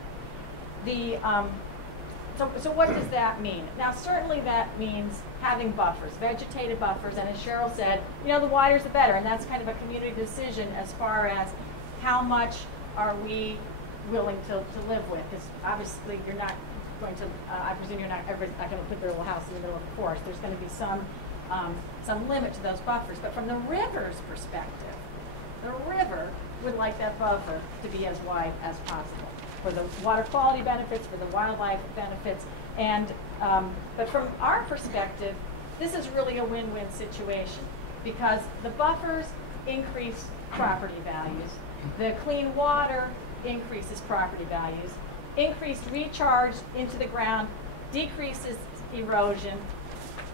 So what does that mean? Now, certainly that means having buffers, vegetated buffers, and as Cheryl said, the wider the better, and that's kind of a community decision as far as how much are we willing to live with, because obviously you're not going to, I presume you're not going to put your little house in the middle of the forest. There's going to be some limit to those buffers. But from the river's perspective, the river would like that buffer to be as wide as possible for the water quality benefits, for the wildlife benefits, and but from our perspective, this is really a win-win situation, because the buffers increase property values, the clean water increases property values, increased recharge into the ground decreases erosion,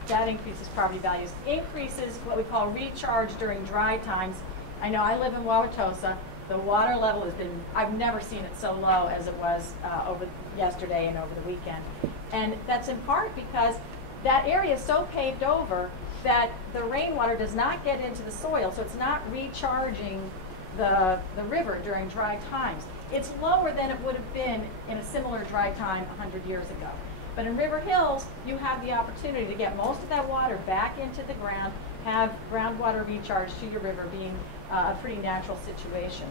that increases property values, increases what we call recharge during dry times. I know I live in Wauwatosa. The water level has been, I've never seen it so low as it was over yesterday and over the weekend. And that's in part because that area is so paved over that the rainwater does not get into the soil, so it's not recharging the river during dry times. It's lower than it would have been in a similar dry time 100 years ago. But in River Hills, you have the opportunity to get most of that water back into the ground, have groundwater recharge to your river, being a pretty natural situation.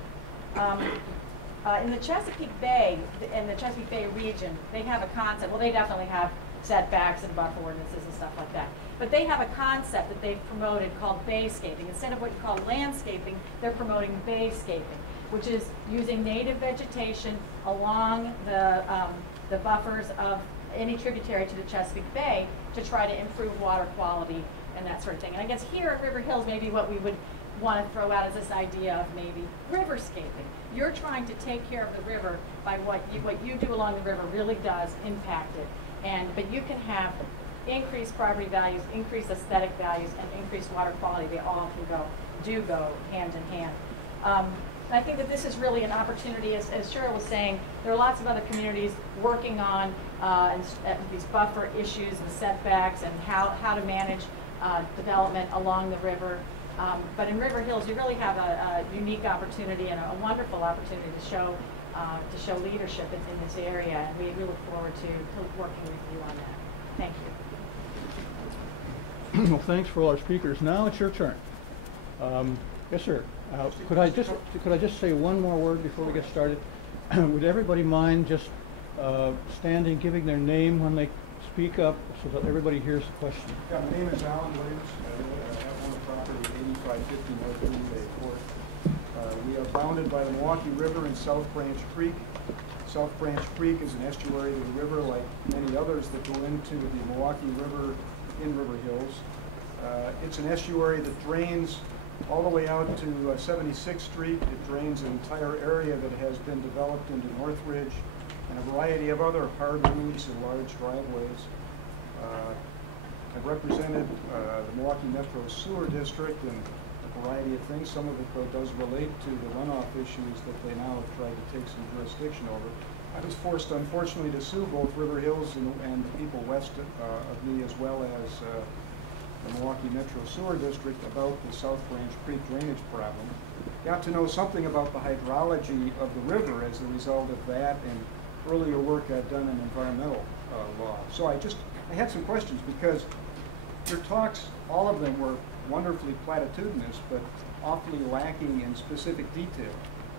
In the Chesapeake Bay, in the Chesapeake Bay region, they have a concept, well, they definitely have setbacks and buffer ordinances and stuff like that. But they have a concept that they've promoted called bayscaping. Instead of what you call landscaping, they're promoting bayscaping, which is using native vegetation along the buffers of any tributary to the Chesapeake Bay to try to improve water quality and that sort of thing. And I guess here at River Hills, maybe what we would want to throw out is this idea of maybe riverscaping. You're trying to take care of the river by what you do along the river really does impact it. But you can have increased property values, increased aesthetic values, and increased water quality. They all do go hand in hand. And I think that this is really an opportunity, as Cheryl was saying, there are lots of other communities working on these buffer issues and setbacks and how to manage development along the river. But in River Hills, you really have a unique opportunity and a wonderful opportunity to show leadership in this area, and we look forward to working with you on that. Thank you. Well, thanks for all our speakers. Now it's your turn. Yes, sir. Could I just say one more word before we get started? Would everybody mind just standing, giving their name when they speak up, so that everybody hears the question? Yeah, my name is Alan Williams. I have one property at 8550 North Green Bay Court. We are bounded by the Milwaukee River and South Branch Creek. South Branch Creek is an estuary of the river, like many others that go into the Milwaukee River in River Hills. It's an estuary that drains all the way out to 76th Street. It drains an entire area that has been developed into Northridge and a variety of other hard routes and large driveways. I've represented the Milwaukee Metro Sewer District and a variety of things. Some of it, though, does relate to the runoff issues that they now have tried to take some jurisdiction over. I was forced, unfortunately, to sue both River Hills and the people west of me, as well as the Milwaukee Metro Sewer District, about the South Branch Creek drainage problem. Got to know something about the hydrology of the river as a result of that and earlier work I've done in environmental law. So I had some questions, because your talks, all of them were wonderfully platitudinous, but awfully lacking in specific detail.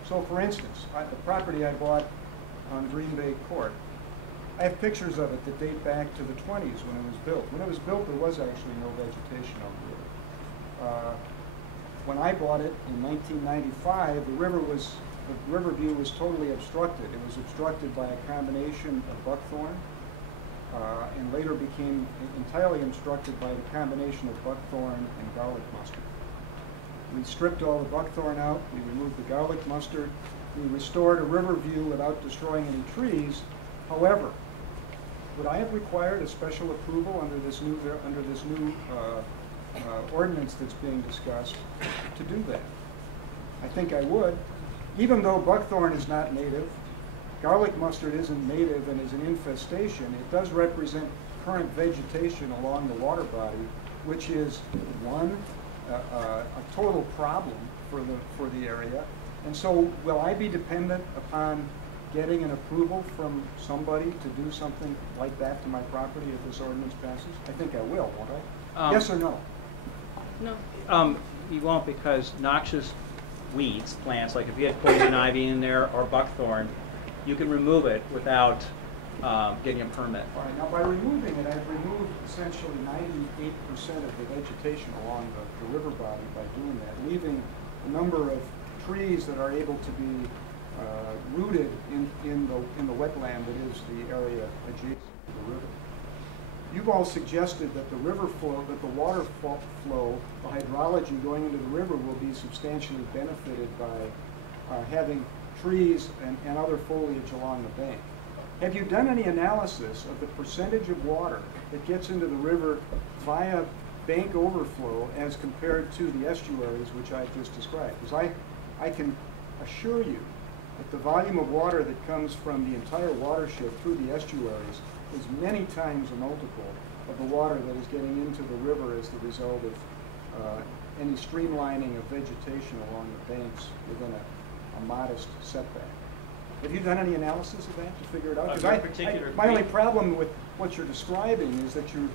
So for instance, the property I bought on Green Bay Court, I have pictures of it that date back to the 20s when it was built. When it was built, there was actually no vegetation on the river. When I bought it in 1995, the river view was totally obstructed. It was obstructed by a combination of buckthorn, and later became entirely obstructed by the combination of buckthorn and garlic mustard. We stripped all the buckthorn out, we removed the garlic mustard, we restored a river view without destroying any trees. However, would I have required a special approval under this new ordinance that's being discussed to do that? I think I would. Even though buckthorn is not native, garlic mustard isn't native and is an infestation, it does represent current vegetation along the water body, which is a total problem for the area. And so will I be dependent upon getting an approval from somebody to do something like that to my property if this ordinance passes? I think I will, won't I? Yes or no? No. You won't, because noxious weeds, plants, like if you had poison ivy in there or buckthorn, you can remove it without getting a permit. All right, now by removing it, I've removed essentially 98% of the vegetation along the river body by doing that, leaving a number of trees that are able to be rooted in the wetland that is the area adjacent to the river. You've all suggested that the river flow, that the water flow, the hydrology going into the river will be substantially benefited by having trees and other foliage along the bank. Have you done any analysis of the percentage of water that gets into the river via bank overflow as compared to the estuaries which I've just described? Because I can assure you that the volume of water that comes from the entire watershed through the estuaries is many times a multiple of the water that is getting into the river as the result of any streamlining of vegetation along the banks within a modest setback. Have you done any analysis of that to figure it out? Because my only problem with what you're describing is that you're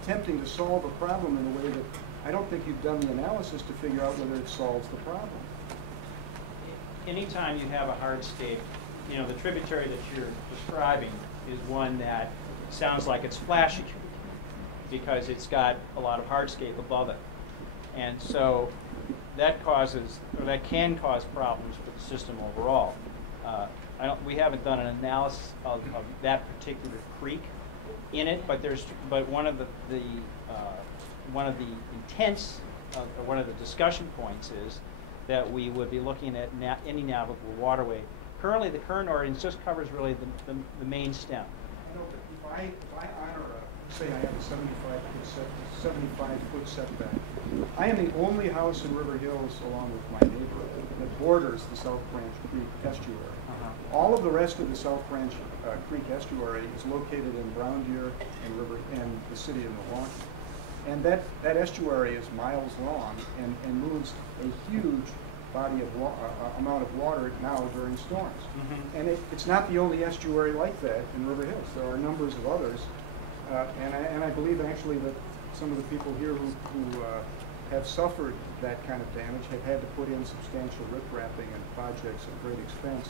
attempting to solve a problem in a way that I don't think you've done the analysis to figure out whether it solves the problem. Anytime you have a hardscape, you know, the tributary that you're describing is one that sounds like it's flashy because it's got a lot of hardscape above it. And so that causes, or that can cause problems for the system overall. We haven't done an analysis of that particular creek in it, but one of the intents, or one of the discussion points is that we would be looking at any navigable waterway. Currently, the current ordinance just covers really the main stem. I know, but if I honor say I have a 75-foot setback. I am the only house in River Hills, along with my neighbor, that borders the South Branch Creek estuary. All of the rest of the South Branch Creek estuary is located in Brown Deer and the city of Milwaukee. And that estuary is miles long and moves a huge body of amount of water now during storms. And it's not the only estuary like that in River Hills. There are numbers of others. And I believe actually that some of the people here who have suffered that kind of damage have had to put in substantial riprapping and projects at great expense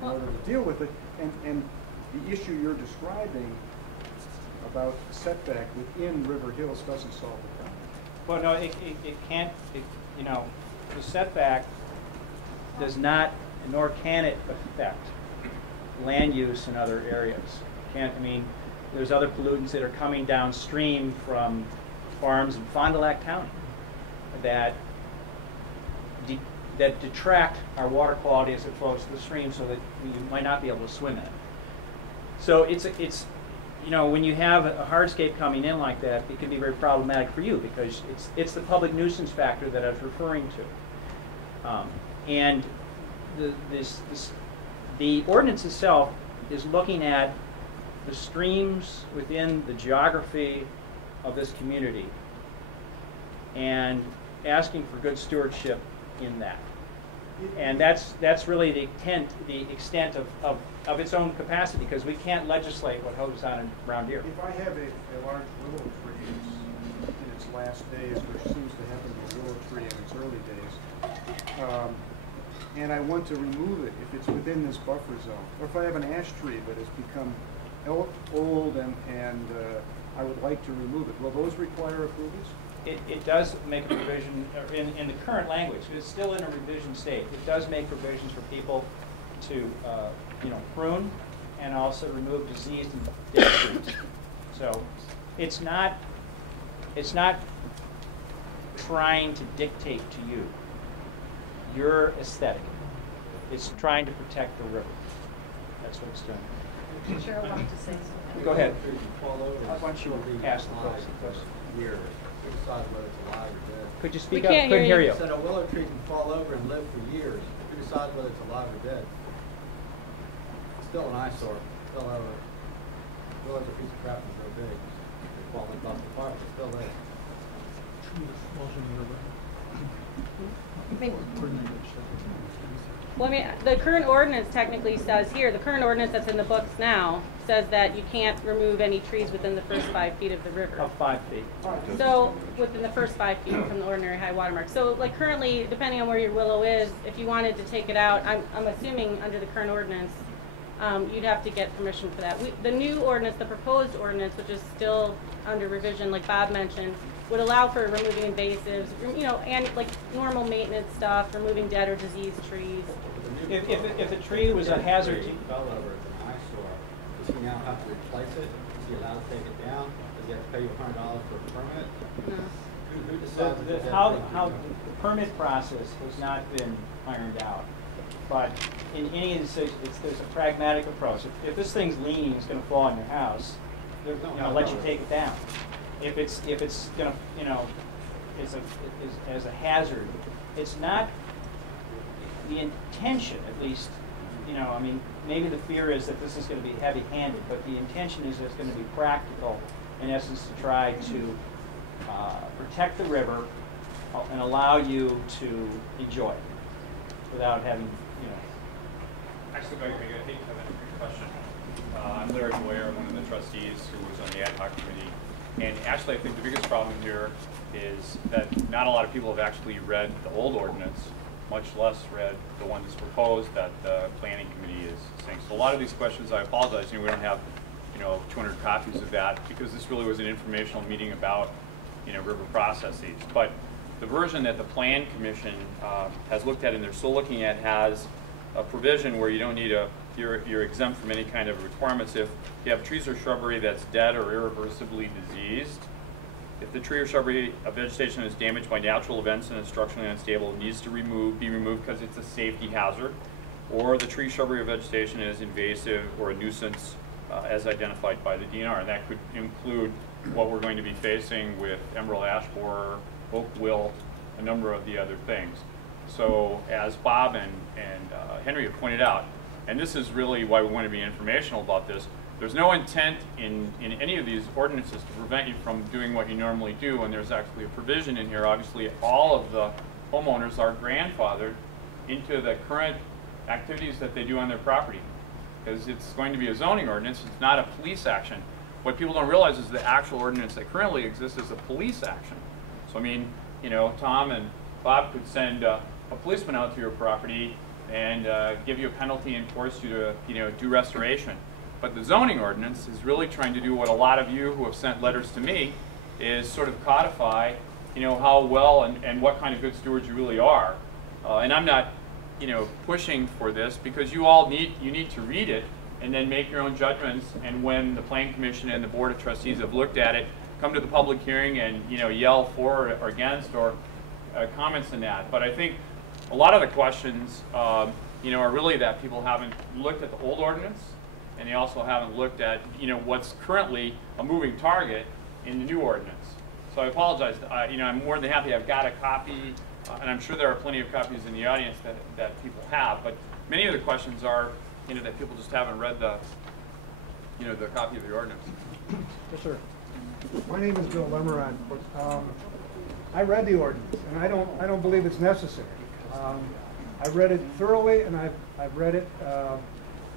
in order to deal with it. And the issue you're describing about setback within River Hills doesn't solve the problem. Well, no, it can't, you know, the setback does not, nor can it affect land use in other areas. Can't, I mean, there's other pollutants that are coming downstream from farms in Fond du Lac County that detract our water quality as it flows to the stream, so that you might not be able to swim in it. So it's you know, when you have a hardscape coming in like that, it can be very problematic for you because it's the public nuisance factor that I was referring to. And the ordinance itself is looking at the streams within the geography of this community and asking for good stewardship in that. And that's really the extent of its own capacity, because we can't legislate what goes on in Brown Deer. If I have a large willow tree in its last days, which seems to happen to a willow tree in its early days, and I want to remove it if it's within this buffer zone, or if I have an ash tree that has become old and I would like to remove it, will those require approvals? It does make a provision in the current language. It's still in a revision state. It does make provisions for people to, you know, prune and also remove diseased and dead trees. So it's not trying to dictate to you your aesthetic. It's trying to protect the river. That's what it's doing. Cheryl wanted to say something. Go ahead. Fall over. Why don't you ask the question? Here, decide whether it's alive or dead. Could you speak We up? can't Couldn't hear hear you. you. Said a willow tree can fall over and live for years. Who decides whether it's alive or dead? It's still an eyesore. Still have a willow's a piece of crap that's so big. It's falling off the park, it's still there. Well, I mean, the current ordinance technically says here, the current ordinance that's in the books now says that you can't remove any trees within the first 5 feet of the river. Of 5 feet. So within the first 5 feet from the ordinary high water mark. So like currently, depending on where your willow is, if you wanted to take it out, I'm assuming under the current ordinance, you'd have to get permission for that. The new ordinance, the proposed ordinance, which is still under revision, like Bob mentioned, would allow for removing invasives, you know, and like normal maintenance stuff, removing dead or diseased trees. If a tree was a hazard to... Fell over, it's an eyesore. Does he now have to replace it? Is he allowed to take it down? Does he have to pay you $100 for a permit? No. Who decides that How the permit process has not been ironed out. But in any instance, there's a pragmatic approach. If this thing's leaning, it's going to fall on your house, they're going to let you take it down. If it's going to, you know, as a hazard, it's not the intention, at least, you know, I mean, maybe the fear is that this is going to be heavy-handed, but the intention is that it's going to be practical, in essence, to try to protect the river and allow you to enjoy it without having, you know. Actually, I think I have a question. I'm Larry Boyer, one of the trustees who was on the ad hoc committee. And actually, I think the biggest problem here is that not a lot of people have actually read the old ordinance, much less read the one that's proposed that the planning committee is saying. So a lot of these questions, I apologize, you know, we don't have, you know, 200 copies of that because this really was an informational meeting about, you know, river processes. But the version that the Plan Commission has looked at and they're still looking at has a provision where you don't need you're exempt from any kind of requirements if you have trees or shrubbery that's dead or irreversibly diseased. If the tree or shrubbery vegetation is damaged by natural events and is structurally unstable, it needs to be removed because it's a safety hazard, or the tree, shrubbery, or vegetation is invasive or a nuisance as identified by the DNR. And that could include what we're going to be facing with emerald ash borer, oak wilt, a number of the other things. So as Bob and Henry have pointed out, and this is really why we want to be informational about this, there's no intent in any of these ordinances to prevent you from doing what you normally do, and there's actually a provision in here. Obviously, all of the homeowners are grandfathered into the current activities that they do on their property, because it's going to be a zoning ordinance, it's not a police action. What people don't realize is the actual ordinance that currently exists is a police action. So I mean, you know, Tom and Bob could send a policeman out to your property and give you a penalty and force you to, you know, do restoration. But the zoning ordinance is really trying to do what a lot of you who have sent letters to me is sort of codify, you know, how well and what kind of good stewards you really are. And I'm not, you know, pushing for this, because you all need to read it and then make your own judgments. And when the Planning Commission and the Board of Trustees have looked at it, come to the public hearing and, you know, yell for or against or comments in that. But I think a lot of the questions, you know, are really that people haven't looked at the old ordinance, and they also haven't looked at, you know, what's currently a moving target in the new ordinance. So I apologize. You know, I'm more than happy. I've got a copy, and I'm sure there are plenty of copies in the audience that people have. But many of the questions are, you know, that people just haven't read the, you know, the copy of the ordinance. Yes, sir. My name is Bill Lemorande. I read the ordinance, and I don't believe it's necessary. I read it thoroughly, and I've read it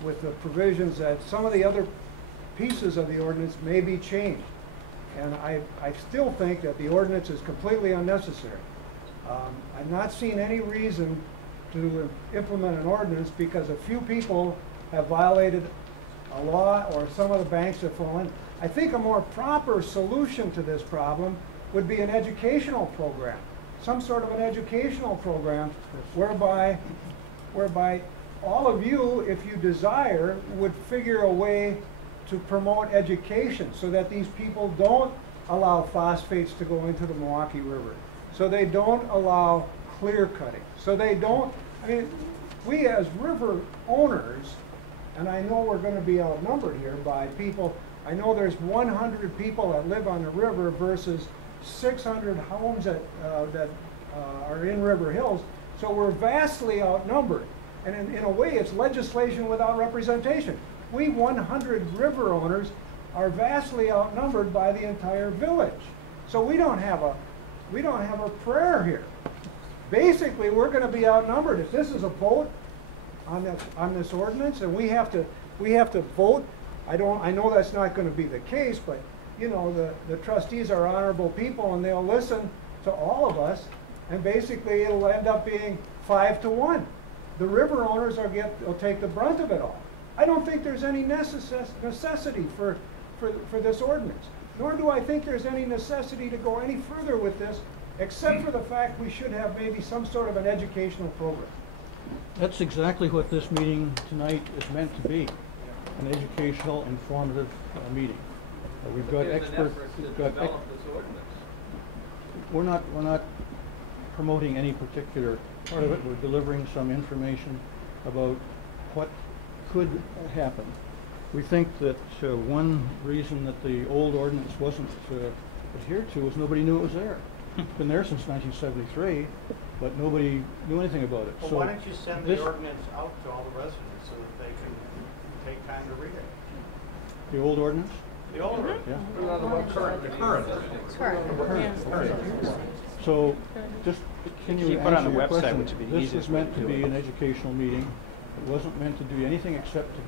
with the provisions that some of the other pieces of the ordinance may be changed. And I still think that the ordinance is completely unnecessary. I've not seen any reason to implement an ordinance because a few people have violated a law or some of the banks have fallen. I think a more proper solution to this problem would be an educational program, some sort of an educational program whereby all of you, if you desire, would figure a way to promote education so that these people don't allow phosphates to go into the Milwaukee River, so they don't allow clear cutting, so they don't, I mean, we as river owners, and I know we're going to be outnumbered here by people, I know there's 100 people that live on the river versus 600 homes that are in River Hills, so we're vastly outnumbered. And in a way, it's legislation without representation. We 100 river owners are vastly outnumbered by the entire village. So we don't have a prayer here. Basically, we're going to be outnumbered. If this is a vote on this ordinance, and we have to vote. I know that's not going to be the case, but you know, the trustees are honorable people, and they'll listen to all of us, and basically it'll end up being 5-1. The river owners will take the brunt of it all. I don't think there's any necessity for this ordinance, nor do I think there's any necessity to go any further with this, except for the fact we should have maybe some sort of an educational program. That's exactly what this meeting tonight is meant to be, an educational, informative meeting. We've got experts. We're not promoting any particular part of it. We're delivering some information about what could happen. We think that one reason that the old ordinance wasn't adhered to was nobody knew it was there. It's been there since 1973, but nobody knew anything about it. Well, so why don't you send the ordinance out to all the residents so that they can take time to read it? The old ordinance? The old ordinance? Yeah. The current. So, just can you put it on answer the your website, question? which would be the This easiest is way meant to to do be it. an educational meeting. It wasn't meant to do anything except to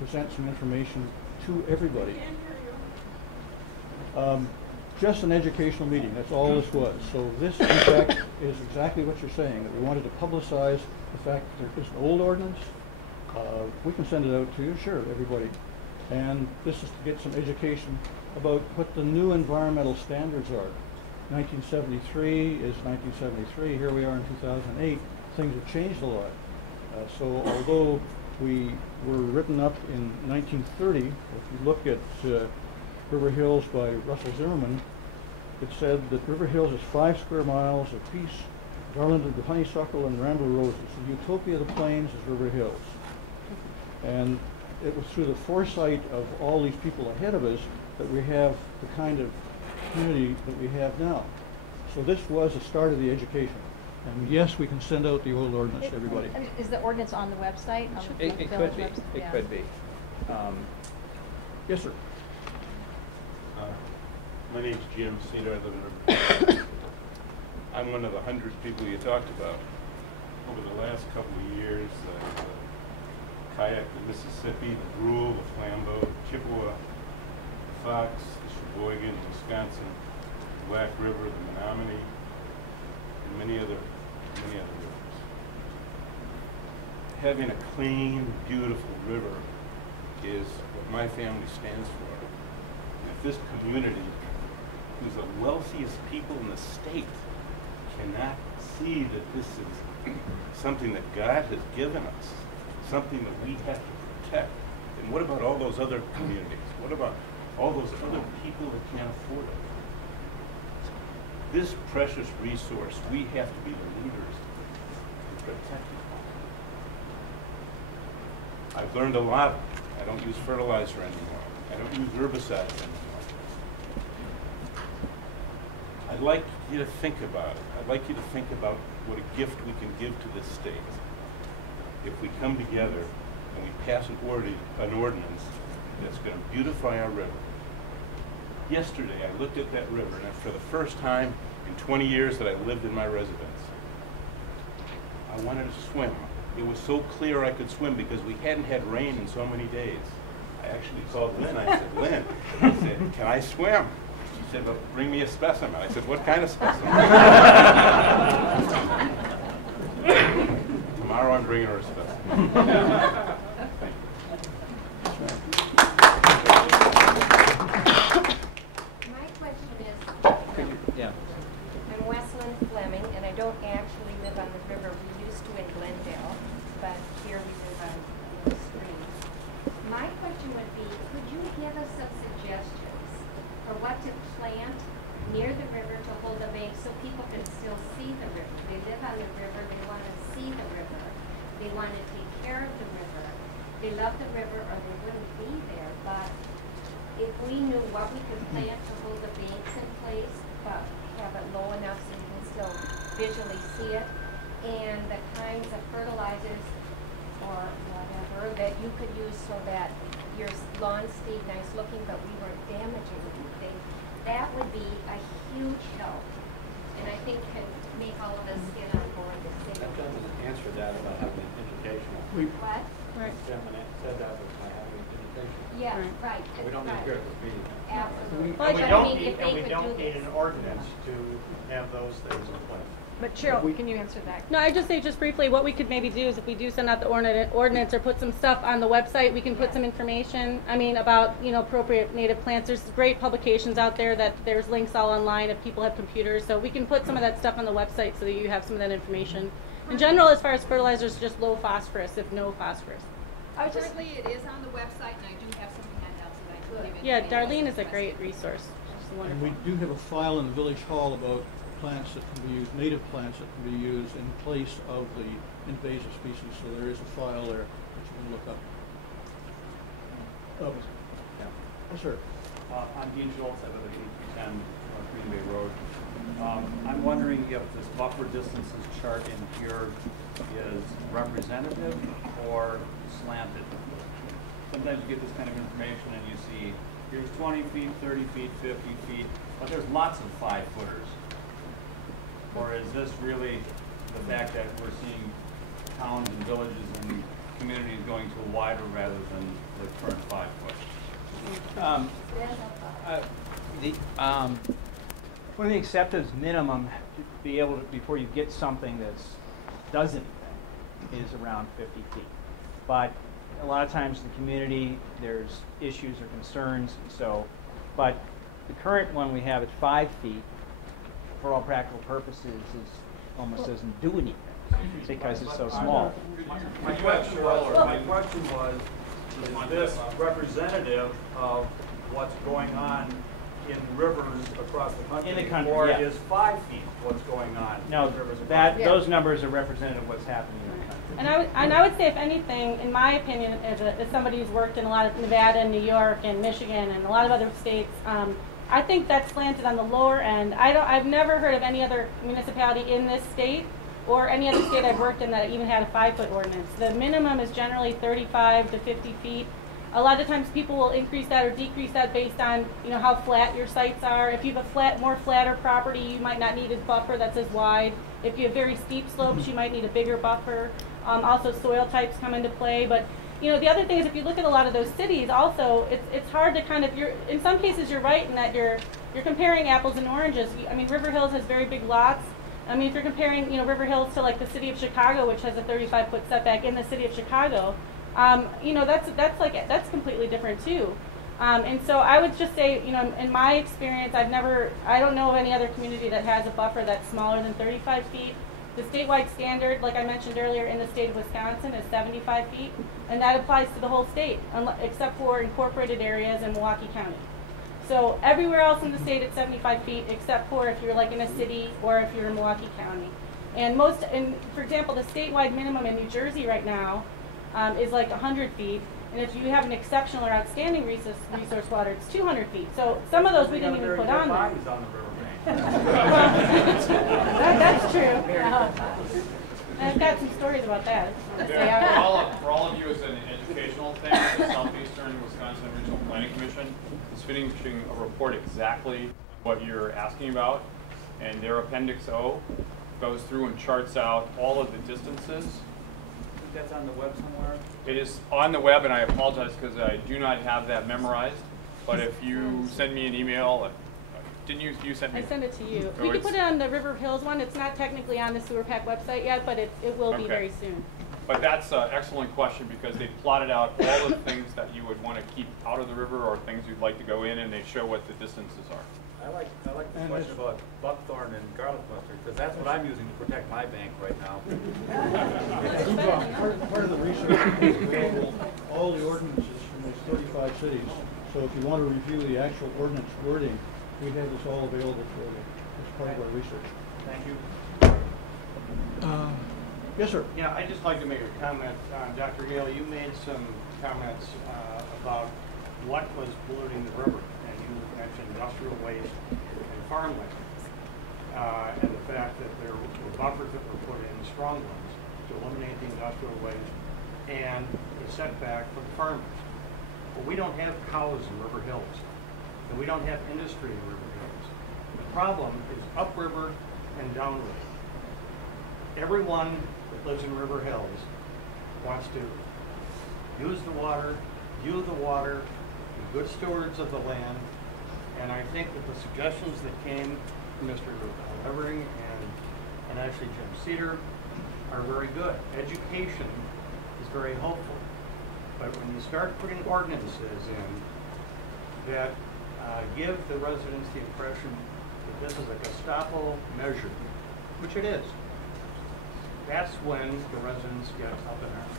present some information to everybody. Just an educational meeting, that's all this was. So this, in fact, is exactly what you're saying, that we wanted to publicize the fact that there is an old ordinance. We can send it out to you, sure, everybody. And this is to get some education about what the new environmental standards are. 1973 is 1973, here we are in 2008, things have changed a lot. So although we were written up in 1930, if you look at River Hills by Russell Zimmerman, it said that River Hills is 5 square miles of peace, garlanded with honeysuckle and rambler roses. The utopia of the plains is River Hills. And it was through the foresight of all these people ahead of us that we have the kind of community that we have now. So this was the start of the education. And yes, we can send out the old ordinance to everybody. Is the ordinance on the website? On the It village could be, website? it Yeah. could be. Yes, sir. My name's Jim Cedar. I live in River. I'm one of the 100 people you talked about. Over the last couple of years, kayaked the Mississippi, the Brule, the Flambeau, the Chippewa, the Fox, the Sheboygan, the Wisconsin, the Black River, the Menominee, and many other rivers. Having a clean, beautiful river is what my family stands for. And if this community, who's the wealthiest people in the state, cannot see that this is something that God has given us, something that we have to protect, then what about all those other communities? What about all those other people that can't afford it? This precious resource, we have to be the leaders in protecting it. I've learned a lot. I don't use fertilizer anymore. I don't use herbicides anymore. I'd like you to think about it. I'd like you to think about what a gift we can give to this state if we come together and we pass an ordinance that's going to beautify our river. Yesterday, I looked at that river, and for the first time in 20 years that I lived in my residence, I wanted to swim. It was so clear I could swim because we hadn't had rain in so many days. I actually called Lynn. I said, Lynn, I said, can I swim? She said, well, bring me a specimen. I said, what kind of specimen? Tomorrow I'm bringing her a specimen. My question is, Yeah. I'm Westland Fleming, and I don't actually live on the river. We used to in Glendale, but here we live on the stream. My question would be, could you give us some suggestions for what to plant near the river to hold the bank so people can still see the river? They live on the river, they want to see the river, they want to take care of the river, they love the river or they wouldn't be there, but if we knew what we could plant to hold the banks in place, but have it low enough so you can still visually see it, and the kinds of fertilizers or whatever that you could use so that your lawn stayed nice looking, but we weren't damaging anything, that would be a huge help. And I think can make all of us get on board the same. That doesn't answer that about having educational. What? Right. Gentleman said that was by having education. Yeah, right. We don't need to hear this meeting. Absolutely. Well, But we I don't mean, if they could do need this. an ordinance to have those things in place. But Cheryl, can you answer that? No, I just say just briefly, what we could maybe do is if we do send out the ordinance or put some stuff on the website, we can put some information, I mean, about, you know, appropriate native plants. There's great publications out there that there's links all online if people have computers. So we can put some of that stuff on the website so that you have some of that information. In general, as far as fertilizers, just low phosphorus, if no phosphorus. Currently, it is on the website, and I do have some handouts that I could give. Yeah, Darlene is a great resource. She's And wonderful. we do have a file in the village hall about plants that can be used, native plants that can be used in place of the invasive species. So there is a file there that you can look up. Yes, sir. I'm Dean Schultz, I live at 810 North Green Bay Road. I'm wondering if this buffer distances chart in here is representative or slanted. Sometimes you get this kind of information and you see here's 20 feet, 30 feet, 50 feet, but there's lots of 5-footers. Or is this really the fact that we're seeing towns and villages and communities going to a wider rather than the current 5 foot? One of the acceptance minimum to be able to, before you get something that does anything, is around 50 feet. But a lot of times the community, there's issues or concerns, so, but the current one we have at 5 feet, for all practical purposes, is almost doesn't do anything because it's so small. My question was, is this representative of what's going on in rivers across the country. In the country, Or yeah. is 5 feet what's going on? No, in rivers across that the those numbers are representative of what's happening in the country. And I would say, if anything, in my opinion, as somebody who's worked in a lot of Nevada and New York and Michigan and a lot of other states, I think that's slanted on the lower end. I've never heard of any other municipality in this state or any other state I've worked in that even had a 5-foot ordinance. The minimum is generally 35 to 50 feet. A lot of times people will increase that or decrease that based on, you know, how flat your sites are. If you have a more flatter property, you might not need a buffer that's as wide. If you have very steep slopes, you might need a bigger buffer. Also, soil types come into play. But, you know, the other thing is, if you look at a lot of those cities, also, it's hard to kind of, in some cases you're right in that you're comparing apples and oranges. I mean, River Hills has very big lots. I mean, if you're comparing, you know, River Hills to like the city of Chicago, which has a 35-foot setback in the city of Chicago, you know, that's completely different too. And so I would just say, you know, in my experience, I don't know of any other community that has a buffer that's smaller than 35 feet. The statewide standard, like I mentioned earlier, in the state of Wisconsin is 75 feet, and that applies to the whole state, except for incorporated areas in Milwaukee County. So everywhere else in the state it's 75 feet, except for if you're like in a city or if you're in Milwaukee County. And for example, the statewide minimum in New Jersey right now is like 100 feet. And if you have an exceptional or outstanding resource water, it's 200 feet. So some of those we didn't even put on there. on the riverbank. That's true. I've got some stories about that. For all of you, as an educational thing, the Southeastern Wisconsin Regional Planning Commission is finishing a report exactly what you're asking about, and their Appendix O goes through and charts out all of the distances. I think that's on the web somewhere. It is on the web, and I apologize because I do not have that memorized. But if you send me an email, didn't you send me? I sent it to you. Oh, We could put it on the River Hills one. It's not technically on the Sewer Pack website yet, but it will be Okay. very soon. But that's an excellent question because they plotted out all the things that you would want to keep out of the river or things you'd like to go in, and they show what the distances are. I like the And question about buckthorn and garlic mustard, because that's what I'm using to protect my bank right now. Part of the research is available, all the ordinances from those 35 cities. So if you want to review the actual ordinance wording, we have this all available for you as part of our research. Thank you. Yes, sir. Yeah, I'd just like to make a comment. Dr. Gale, you made some comments about what was polluting the river, and you mentioned industrial waste and farmland, and the fact that there were buffers that were put in, strong ones, to eliminate the industrial waste, and the setback for the farmers. Well, we don't have cows in River Hills, and we don't have industry in River Hills. The problem is upriver and downriver. Everyone that lives in River Hills wants to use the water, view the water, be good stewards of the land, and I think that the suggestions that came from Mr. Levering and actually Jim Cedar are very good. Education is very hopeful, but when you start putting ordinances in that give the residents the impression that this is a Gestapo measure, which it is, that's when the residents get up in arms.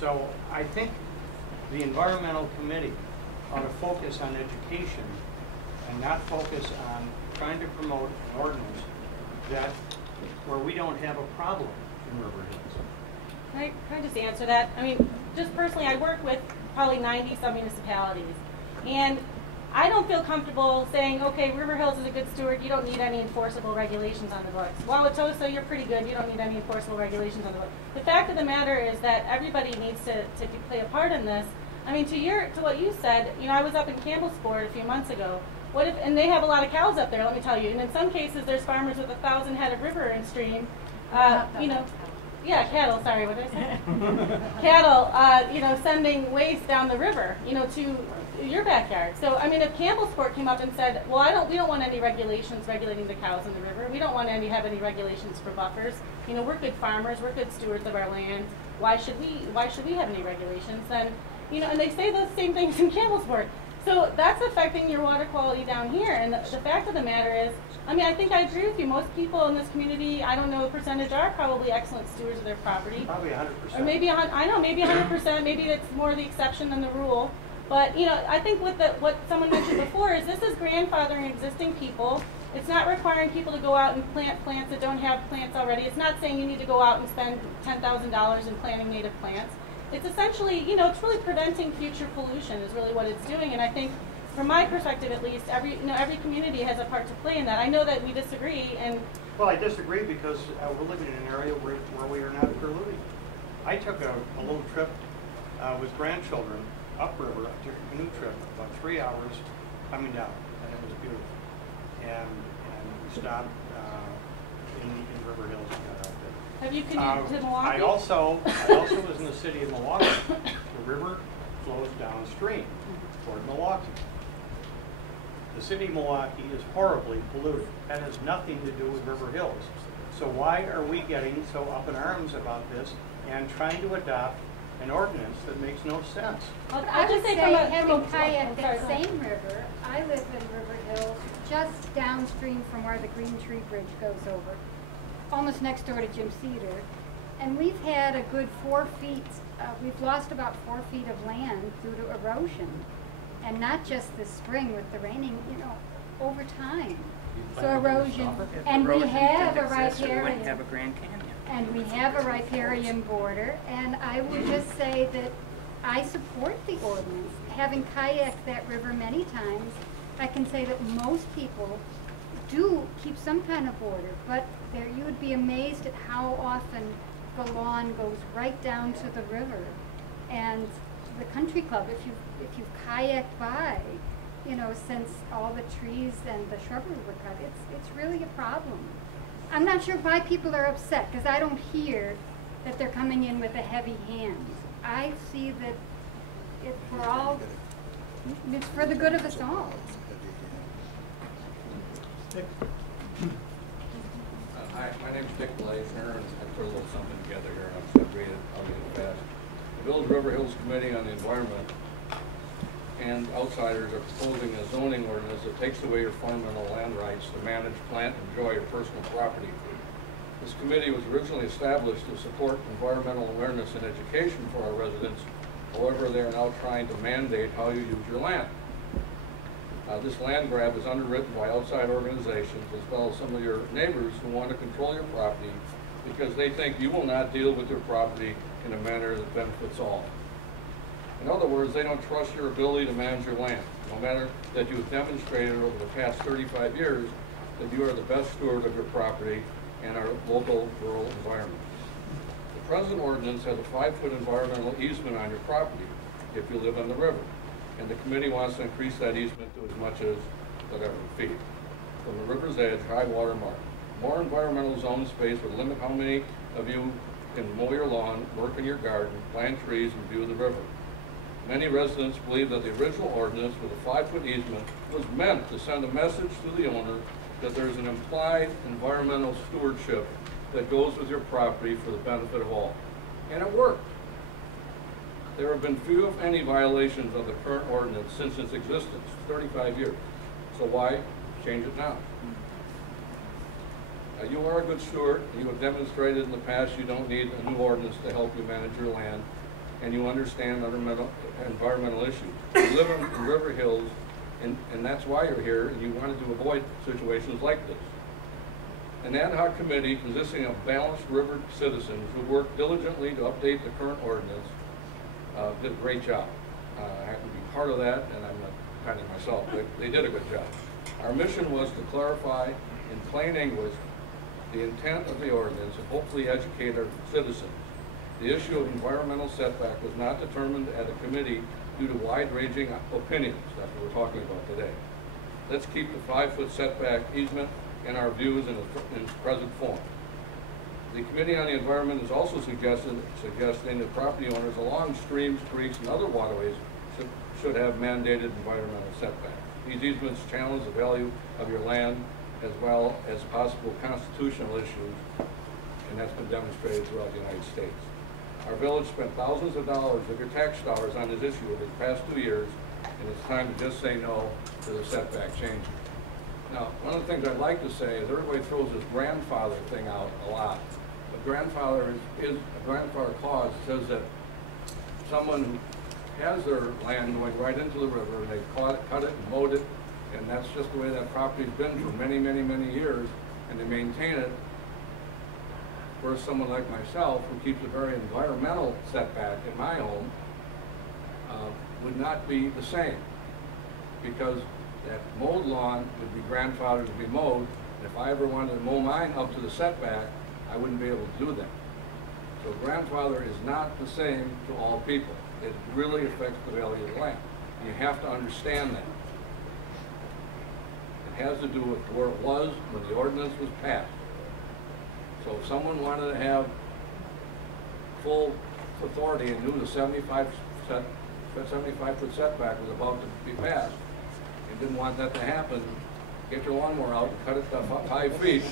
So I think the environmental committee ought to focus on education and not focus on trying to promote an ordinance where we don't have a problem in River Hills. Can I just answer that? I mean, just personally, I work with probably 90 some municipalities, and I don't feel comfortable saying, okay, River Hills is a good steward, you don't need any enforceable regulations on the books. Wauwatosa, you're pretty good, you don't need any enforceable regulations on the books. The fact of the matter is that everybody needs to play a part in this. I mean, to what you said, you know, I was up in Campbellsport a few months ago. And they have a lot of cows up there, let me tell you. And in some cases, there's farmers with 1,000 head of river and stream, you know. Yeah, cattle, sorry, what did I say? Cattle, you know, sending waste down the river, you know, to your backyard. So, I mean, if Campbellsport came up and said, well, we don't want any regulations regulating the cows in the river. We don't want to have any regulations for buffers. You know, we're good farmers, we're good stewards of our land. Why should we have any regulations? Then, you know, and they say those same things in Campbellsport. So that's affecting your water quality down here. And the fact of the matter is, I mean, I think I agree with you. Most people in this community, I don't know the percentage, are probably excellent stewards of their property. Probably 100%. Or maybe, I know, maybe 100%. Maybe it's more the exception than the rule. But, you know, I think with what someone mentioned before is this is grandfathering existing people. It's not requiring people to go out and plant plants that don't have plants already. It's not saying you need to go out and spend $10,000 in planting native plants. It's essentially, you know, it's really preventing future pollution is really what it's doing. And I think, from my perspective at least, every community has a part to play in that. I know that we disagree, and Well, I disagree because we're living in an area where we are not polluting. I took a little trip with grandchildren upriver. I took a canoe trip, about 3 hours coming down, and it was beautiful. And we stopped in River Hills and got out there. have you canoed to Milwaukee? I also was in the city of Milwaukee. The river flows downstream toward Milwaukee. The city of Milwaukee is horribly polluted. That has nothing to do with River Hills. So why are we getting so up in arms about this and trying to adopt an ordinance that makes no sense? I'll just say having kayaked that same river, I live in River Hills, just downstream from where the Green Tree Bridge goes over, almost next door to Jim Cedar. And we've had a good 4 feet, we've lost about 4 feet of land due to erosion. And not just this spring with the raining, you know, over time. So erosion, and we have a riparian. Have a Grand Canyon. And we have a riparian border, and I would just say that I support the ordinance. Having kayaked that river many times, I can say that most people do keep some kind of border, but there you would be amazed at how often the lawn goes right down to the river. And the country club, if you've kayaked by, you know, since all the trees and the shrubbery were cut, it's really a problem. I'm not sure why people are upset, because I don't hear that they're coming in with a heavy hand. I see that we're all, it's for the good of us all. Hi, my name's Dick Blaisner, and I put a little something together here, and I'm going to read it. I'll read it fast. The Village River Hills Committee on the Environment and outsiders are proposing a zoning ordinance that takes away your fundamental land rights to manage, plant, and enjoy your personal property. This committee was originally established to support environmental awareness and education for our residents. However, they are now trying to mandate how you use your land. This land grab is underwritten by outside organizations as well as some of your neighbors who want to control your property because they think you will not deal with your property in a manner that benefits all. In other words, they don't trust your ability to manage your land, no matter that you have demonstrated over the past 35 years that you are the best steward of your property and our local rural environment. The present ordinance has a 5-foot environmental easement on your property if you live on the river, and the committee wants to increase that easement to as much as 11 feet from the river's edge, high water mark. More environmental zone space would limit how many of you can mow your lawn, work in your garden, plant trees, and view the river. Many residents believe that the original ordinance with a 5-foot easement was meant to send a message to the owner that there is an implied environmental stewardship that goes with your property for the benefit of all. And it worked. There have been few, if any, violations of the current ordinance since its existence, 35 years. So why change it now? You are a good steward. You have demonstrated in the past you don't need a new ordinance to help you manage your land, and you understand environmental issues. You live in River Hills, and that's why you're here, and you wanted to avoid situations like this. An ad hoc committee consisting of balanced river citizens who worked diligently to update the current ordinance did a great job. I happen to be part of that, and I'm not patting myself, but they did a good job. Our mission was to clarify in plain English the intent of the ordinance and hopefully educate our citizens. The issue of environmental setback was not determined at a committee due to wide-ranging opinions. That's what we're talking about today. Let's keep the 5-foot setback easement in our views in its present form. The Committee on the Environment is also suggesting that property owners along streams, creeks, and other waterways should have mandated environmental setbacks. These easements challenge the value of your land as well as possible constitutional issues, and that's been demonstrated throughout the United States. Our village spent thousands of dollars of your tax dollars on this issue over the past 2 years, and it's time to just say no to the setback change. Now, one of the things I'd like to say is everybody throws this grandfather thing out a lot. But grandfather is a grandfather clause says that someone who has their land going right into the river, and they cut it and mowed it, and that's just the way that property's been for many, many, many years, and they maintain it. Whereas someone like myself, who keeps a very environmental setback in my home, would not be the same, because that mowed lawn would be grandfathered to be mowed, and if I ever wanted to mow mine up to the setback, I wouldn't be able to do that. So grandfather is not the same to all people. It really affects the value of the land. You have to understand that. It has to do with where it was when the ordinance was passed. So if someone wanted to have full authority and knew the 75-foot setback was about to be passed, and didn't want that to happen, get your lawnmower out and cut it to 5 feet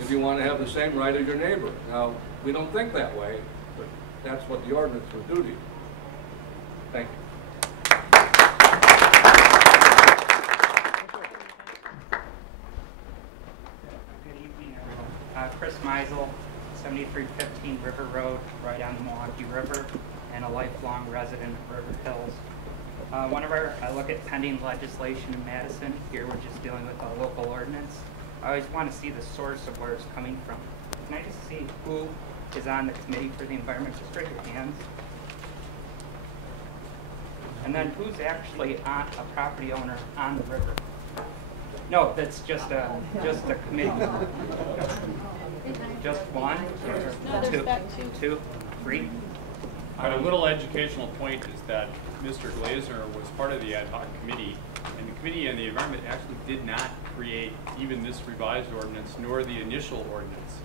if you want to have the same right as your neighbor. Now, we don't think that way, but that's what the ordinance would do to you. Thank you. Good evening, everyone. Chris Meisel, 7315 River Road, right on the Milwaukee River, and a lifelong resident of River Hills. Whenever I look at pending legislation in Madison, here we're just dealing with a local ordinance, I always want to see the source of where it's coming from. Can I just see who is on the committee for the environment? Just raise your hands. And then who's actually a property owner on the river? No, that's just a committee. Just one? Two? Three? A little educational point is that Mr. Glazner was part of the ad hoc committee, and the Committee on the Environment actually did not create even this revised ordinance, nor the initial ordinance.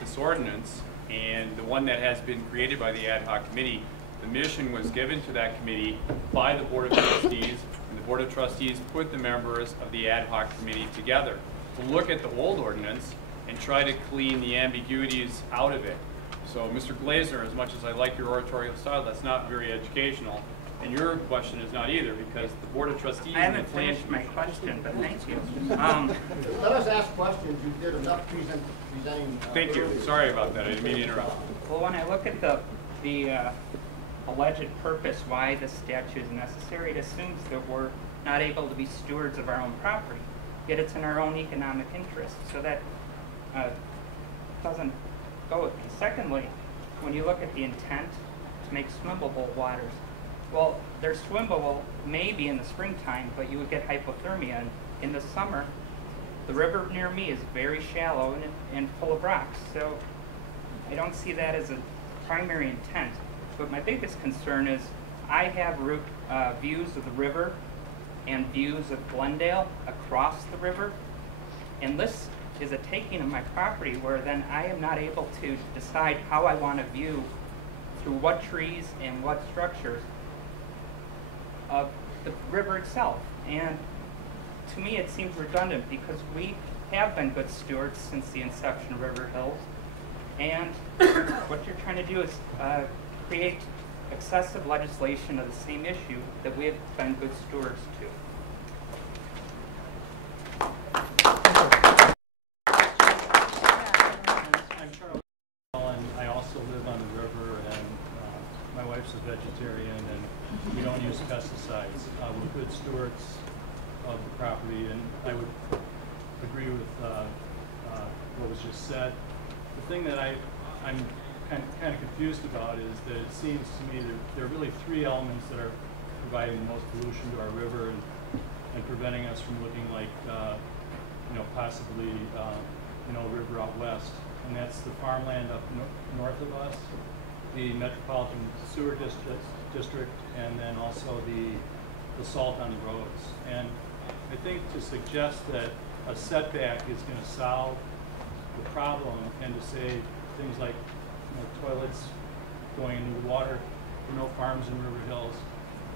This ordinance, and the one that has been created by the ad hoc committee, the mission was given to that committee by the Board of Trustees, and the Board of Trustees put the members of the ad hoc committee together to look at the old ordinance and try to clean the ambiguities out of it. So, Mr. Glazner, as much as I like your oratorial style, that's not very educational. And your question is not either, because the Board of Trustees... I haven't finished my question, but thank you. Let us ask questions. You did enough presenting. Thank you. Sorry about that. I didn't mean to interrupt. Well, when I look at the alleged purpose why this statute is necessary, it assumes that we're not able to be stewards of our own property. Yet it's in our own economic interest. So that doesn't go with me. Secondly, when you look at the intent to make swimmable waters, well, they're swimmable maybe in the springtime, but you would get hypothermia. And in the summer, the river near me is very shallow and full of rocks. So I don't see that as a primary intent. But my biggest concern is I have views of the river and views of Glendale across the river. And this is a taking of my property where then I am not able to decide how I want to view through what trees and what structures of the river itself. And to me it seems redundant because we have been good stewards since the inception of River Hills, and what you're trying to do is create excessive legislation of the same issue that we have been good stewards to. I'm Charles, and I also live on the river, and my wife's a vegetarian, and we don't use pesticides. We're good stewards of the property, and I would agree with what was just said. The thing that I'm kind of confused about is that it seems to me that there are really three elements that are providing the most pollution to our river and preventing us from looking like, possibly, river out west. And that's the farmland up north of us, the metropolitan sewer district, and then also the salt on the roads. And I think to suggest that a setback is going to solve the problem, and to say things like toilets going into the water, no farms in River Hills,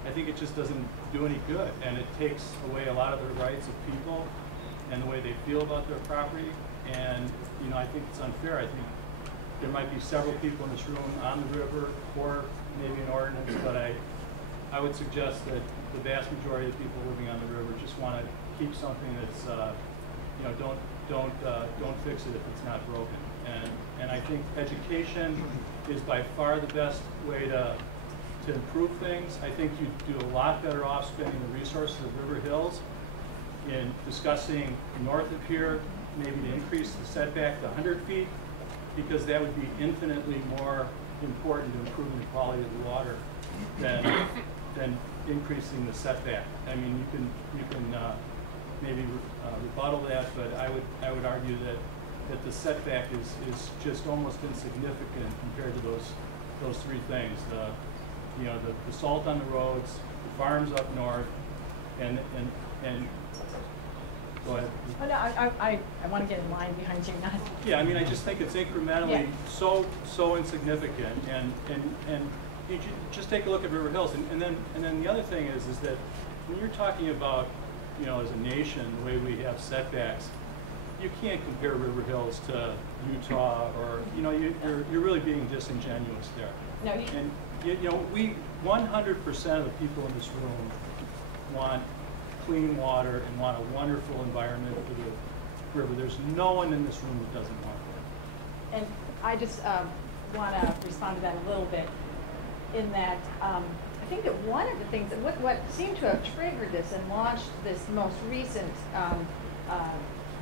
I think it just doesn't do any good, and it takes away a lot of the rights of people and the way they feel about their property. And I think it's unfair. I think there might be several people in this room on the river for maybe an ordinance, but I would suggest that the vast majority of the people living on the river just want to keep something that's don't fix it if it's not broken. And I think education is by far the best way to to improve things. I think you'd do a lot better off spending the resources of River Hills in discussing north of here, maybe to increase the setback to 100 feet, because that would be infinitely more important to improving the quality of the water than increasing the setback. I mean, you can maybe rebuttal that, but I would argue that the setback is just almost insignificant compared to those three things. The salt on the roads, the farms up north, and go ahead. Oh, no, I want to get in line behind you. Not. Yeah, I mean, I just think it's incrementally so insignificant, and you just take a look at River Hills, and then the other thing is that when you're talking about, as a nation, the way we have setbacks, you can't compare River Hills to Utah, or you're really being disingenuous there. No, and we 100% of the people in this room want clean water and want a wonderful environment for the river. There's no one in this room that doesn't want that. And I just want to respond to that a little bit in that I think that one of the things that what seemed to have triggered this and launched this most recent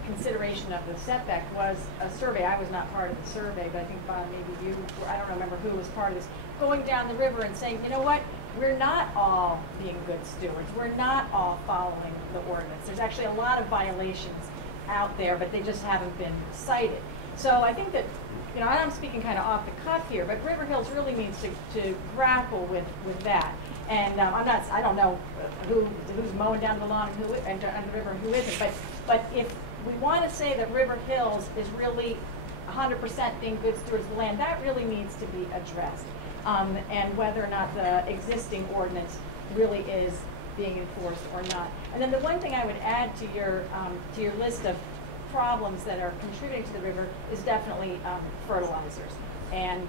consideration of the setback was a survey. I was not part of the survey, but I think Bob, maybe you, or I don't remember who was part of this, going down the river and saying, you know what, we're not all being good stewards. We're not all following the ordinance. There's actually a lot of violations out there, but they just haven't been cited. So I think that, and I'm speaking kind of off the cuff here, but River Hills really needs to grapple with that. And I don't know who's mowing down the lawn and on the river and who isn't, but if we want to say that River Hills is really 100% being good stewards of the land, that really needs to be addressed. And whether or not the existing ordinance really is being enforced or not. And then the one thing I would add to your list of problems that are contributing to the river is definitely fertilizers. And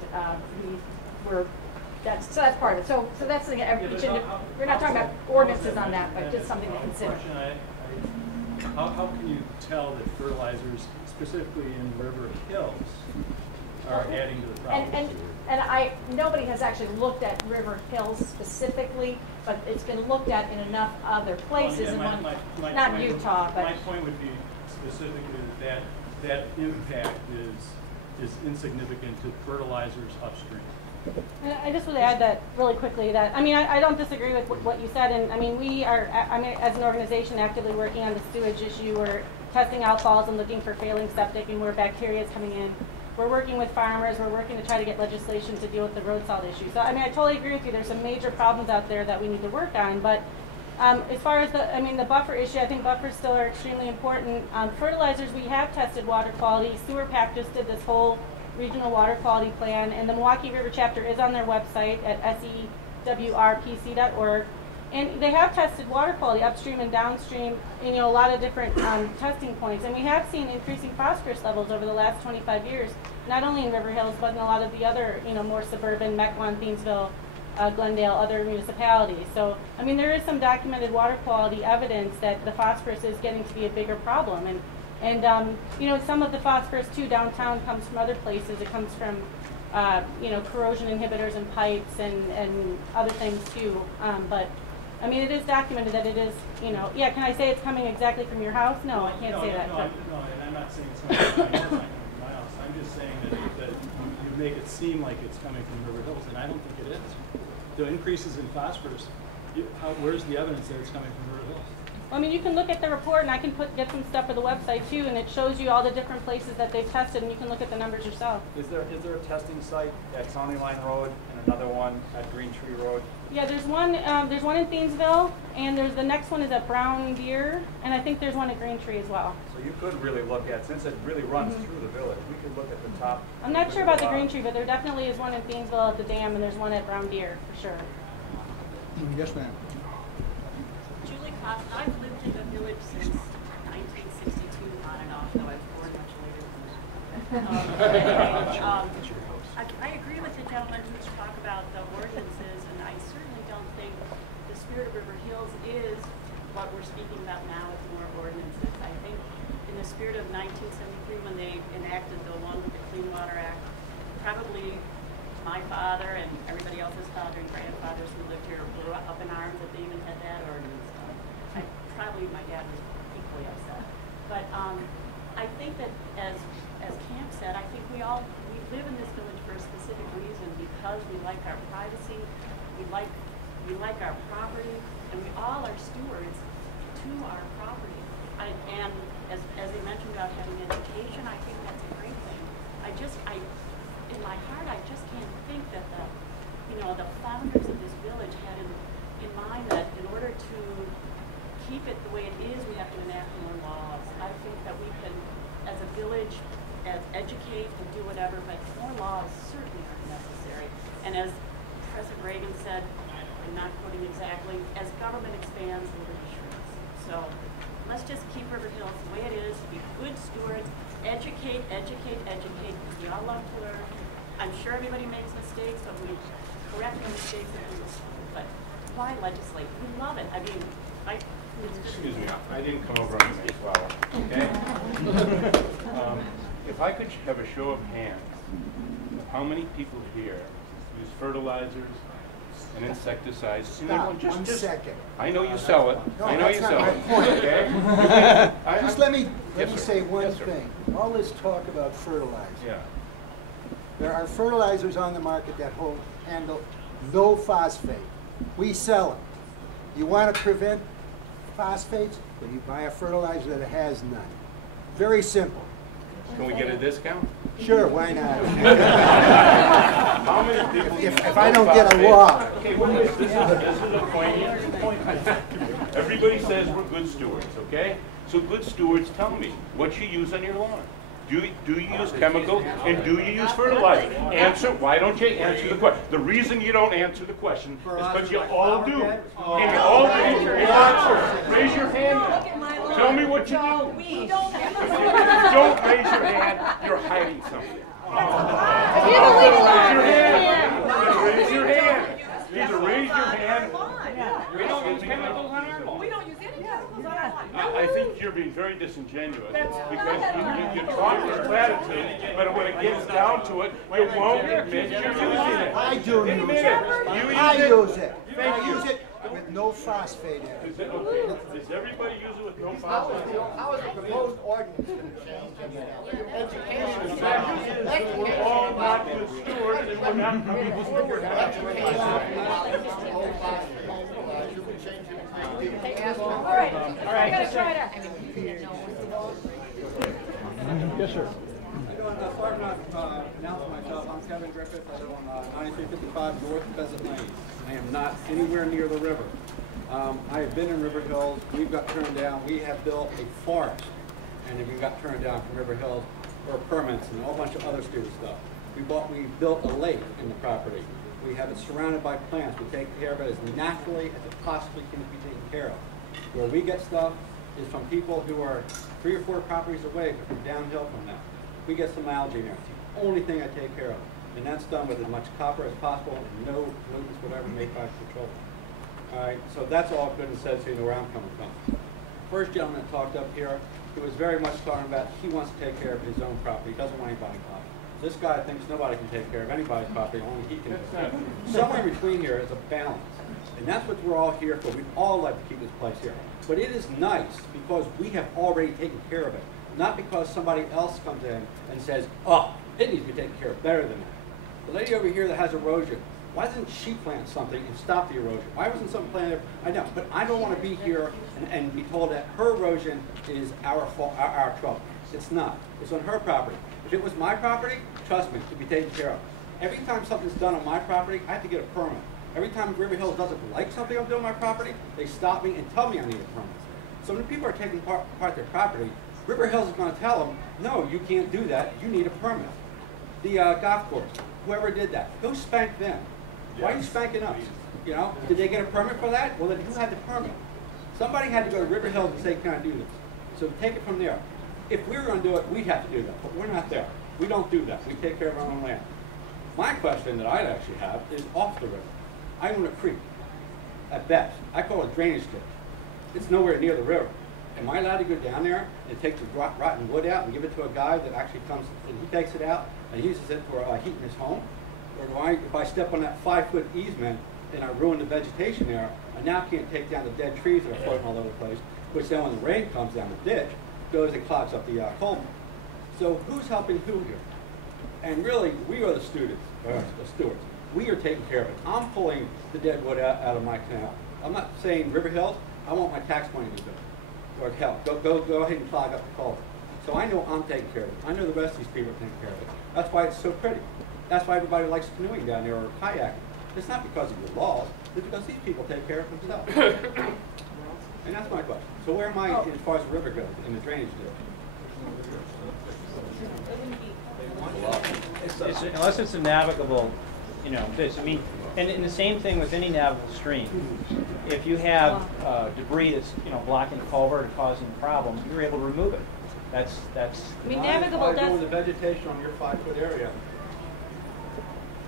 that's part of it. So that's the we're not talking about ordinances on that, but just something to consider. How can you tell that fertilizers, specifically in River Hills, are adding to the problem? And nobody has actually looked at River Hills specifically, but it's been looked at in enough other places. Not Utah, but my point would be specifically that impact is insignificant to fertilizers upstream. And I just want to add that really quickly that, I don't disagree with what you said, and we are, as an organization, actively working on the sewage issue. We're testing outfalls and looking for failing septic and where bacteria is coming in. We're working with farmers. We're working to try to get legislation to deal with the road salt issue. So, I totally agree with you. There's some major problems out there that we need to work on, but as far as the buffer issue, I think buffers still are extremely important. Fertilizers, we have tested water quality. Sewer Pack just did this whole regional water quality plan, and the Milwaukee River chapter is on their website at sewrpc.org, and they have tested water quality upstream and downstream in a lot of different testing points, and we have seen increasing phosphorus levels over the last 25 years, not only in River Hills but in a lot of the other more suburban Mequon, Thiensville, Glendale, other municipalities. So there is some documented water quality evidence that the phosphorus is getting to be a bigger problem, and some of the phosphorus too downtown comes from other places. It comes from corrosion inhibitors and pipes and other things too. But it is documented that it is, yeah, can I say it's coming exactly from your house? No, I can't say that. No, and I'm not saying it's coming from my house. I'm just saying that you make it seem like it's coming from River Hills, and I don't think it is. The increases in phosphorus, where's the evidence that it's coming from River Hills? You can look at the report, and I can get some stuff for the website too, and it shows you all the different places that they've tested, and you can look at the numbers yourself. Is there a testing site at County Line Road and another one at Green Tree Road? Yeah, there's one in Thiensville, and the next one is at Brown Deer, and I think there's one at Green Tree as well. So you could really look at, since it really runs through the village, we could look at the top. I'm not sure about the Green Tree, but there definitely is one in Thiensville at the dam, and there's one at Brown Deer for sure. Yes, ma'am. Julie Cox, I've lived in the village since 1962, on and off, though I was born much later than that. I agree with the gentleman who's talked about the ordinances, and I certainly don't think the spirit of River Hills is what we're speaking about now with more ordinances. I think in the spirit of 1973, when they enacted the one with the Clean Water Act, probably my father and everybody else's father and grandfathers I was equally upset. But I think that as Camp said, I think we live in this village for a specific reason, because we like our privacy, we like our property, and we all are stewards to our property. And as they mentioned about having education, I think that's a great thing. In my heart, I just can't think that the founders of this village had in mind that in order to keep it the way it is, we have to enact more laws. I think that we can, as a village, educate and do whatever, but more laws certainly are necessary. And as President Reagan said, I'm not quoting exactly, as government expands, liberty shrinks. So let's just keep River Hills the way it is, be good stewards, educate, educate, educate, because we all love to learn. I'm sure everybody makes mistakes, but we correct the mistakes that we do. But why legislate? We love it. I mean, Excuse me, I didn't come over on the nice level, okay? If I could have a show of hands of how many people here use fertilizers and insecticides. Stop, one second. I know you sell it. No, I know you that's sell not it. my point. Okay? Just let me Yes, sir. say one Yes, sir. thing. All this talk about fertilizer. Yeah. There are fertilizers on the market that handle no phosphate. We sell them. You want to prevent phosphates? Well, you buy a fertilizer that has none. Very simple. Can we get a discount? Sure, why not? How many people if I don't get a law. Okay, well, this is a point. Everybody says we're good stewards, okay? So good stewards, tell me what you use on your lawn. Do you use chemicals and do you use fertilizer? Answer. Why don't you answer the question? The reason you don't answer the question is because you all do. And you all answer. Raise your hand. Tell me what you do. If you don't raise your hand, you're hiding something. Raise your hand. Either raise your hand. We don't use chemicals on our lawn. We don't use any chemicals on our lawn. I think you're being very disingenuous because you talk with platitude, but when it gets down to it, you won't admit you're using it. I do use it. I use it. I use it with no phosphate in it. Okay. Does everybody use it with no phosphate? How is the proposed ordinance going to change education? We're all not good stewards and we're not good stewards. All right, just try to. Yes, sir. Sorry not announce myself. I'm Kevin Griffith. I live on 9355 North Pheasant Lane. I am not anywhere near the river. I have been in River Hills. We've got turned down. We have built a forest, and we got turned down from River Hills for permits and a whole bunch of other stupid stuff. We built a lake in the property. We have it surrounded by plants. We take care of it as naturally as it possibly can be taken care of. Where we get stuff is from people who are 3 or 4 properties away, but from downhill from them. We get some algae in there. It's the only thing I take care of. And that's done with as much copper as possible and no pollutants, whatever, made by control. All right, so that's all good and said, so you know where I'm coming from. First gentleman that talked up here, he was very much talking about he wants to take care of his own property. He doesn't want anybody to. This guy thinks nobody can take care of anybody's property, only he can. Somewhere in between here is a balance. And that's what we're all here for. We'd all like to keep this place here. But it is nice because we have already taken care of it. Not because somebody else comes in and says, oh, it needs to be taken care of better than that. The lady over here that has erosion, why doesn't she plant something and stop the erosion? Why wasn't something planted? I know, but I don't want to be here and be told that her erosion is our fault, our trouble. It's not. It's on her property. If it was my property, trust me, it would be taken care of. Every time something's done on my property, I have to get a permit. Every time River Hills doesn't like something I'm doing on my property, they stop me and tell me I need a permit. So when people are taking apart their property, River Hills is going to tell them, no, you can't do that, you need a permit. The golf course, whoever did that, go spank them. Why are you spanking us? You know, did they get a permit for that? Well, then who had the permit? Somebody had to go to River Hills and say, can I do this? So take it from there. If we were going to do it, we'd have to do that, but we're not there. We don't do that. We take care of our own land. My question that I'd actually have is off the river. I own a creek, at best. I call it a drainage ditch. It's nowhere near the river. Am I allowed to go down there and take the rotten wood out and give it to a guy that actually comes and he takes it out and uses it for heating his home? Or do I, if I step on that 5-foot easement and I ruin the vegetation there, I now can't take down the dead trees that are floating all over the place, which then when the rain comes down the ditch, goes and clogs up the culvert. So who's helping who here? And really, we are the students, the stewards. We are taking care of it. I'm pulling the dead wood out of my canal. I'm not saying River Hills, I want my tax money to do it, or help. Go ahead and clog up the culvert. So I know I'm taking care of it. I know the rest of these people are taking care of it. That's why it's so pretty. That's why everybody likes canoeing down there or kayaking. It's not because of your laws, it's because these people take care of themselves. And that's my question. So where am I as far as the river goes in the drainage deal? Unless it's a navigable, fish. I mean, and the same thing with any navigable stream. If you have debris that's blocking the culvert or causing a problem, you're able to remove it. That's. I mean, navigable does. The vegetation on your 5-foot area.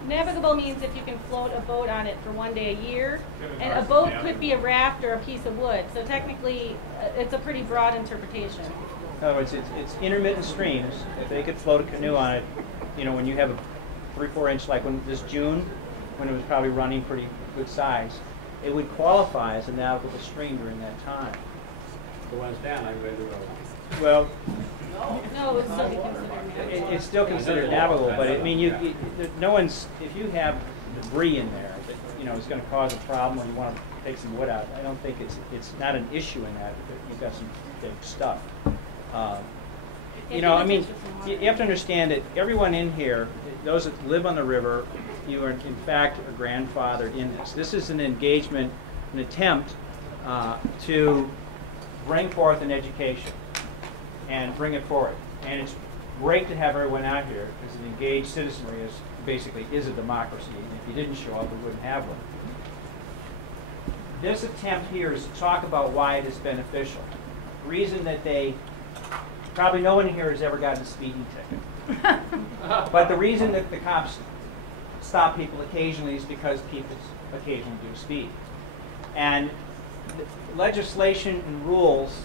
Navigable means if you can float a boat on it for one day a year, and a boat could be a raft or a piece of wood. So technically, it's a pretty broad interpretation. In other words, it's intermittent streams. If they could float a canoe on it, when you have a 3-4 inch, like this June, when it was probably running pretty good size, it would qualify as a navigable stream during that time. So when it's down, I'm ready to roll. Well, no, it's still considered navigable. It's still considered navigable, but I mean, no one's. If you have debris in there that is going to cause a problem, or you want to take some wood out, I don't think it's not an issue in that. You've got some big stuff. I mean, you have to understand that everyone in here, those that live on the river, you are in fact a grandfather in this. This is an engagement, an attempt to bring forth an education and bring it forward. And it's great to have everyone out here because an engaged citizenry is a democracy. And if you didn't show up, we wouldn't have one. This attempt here is to talk about why it is beneficial. The reason that probably no one here has ever gotten a speeding ticket. But the reason that the cops stop people occasionally is because people occasionally do speed. And legislation and rules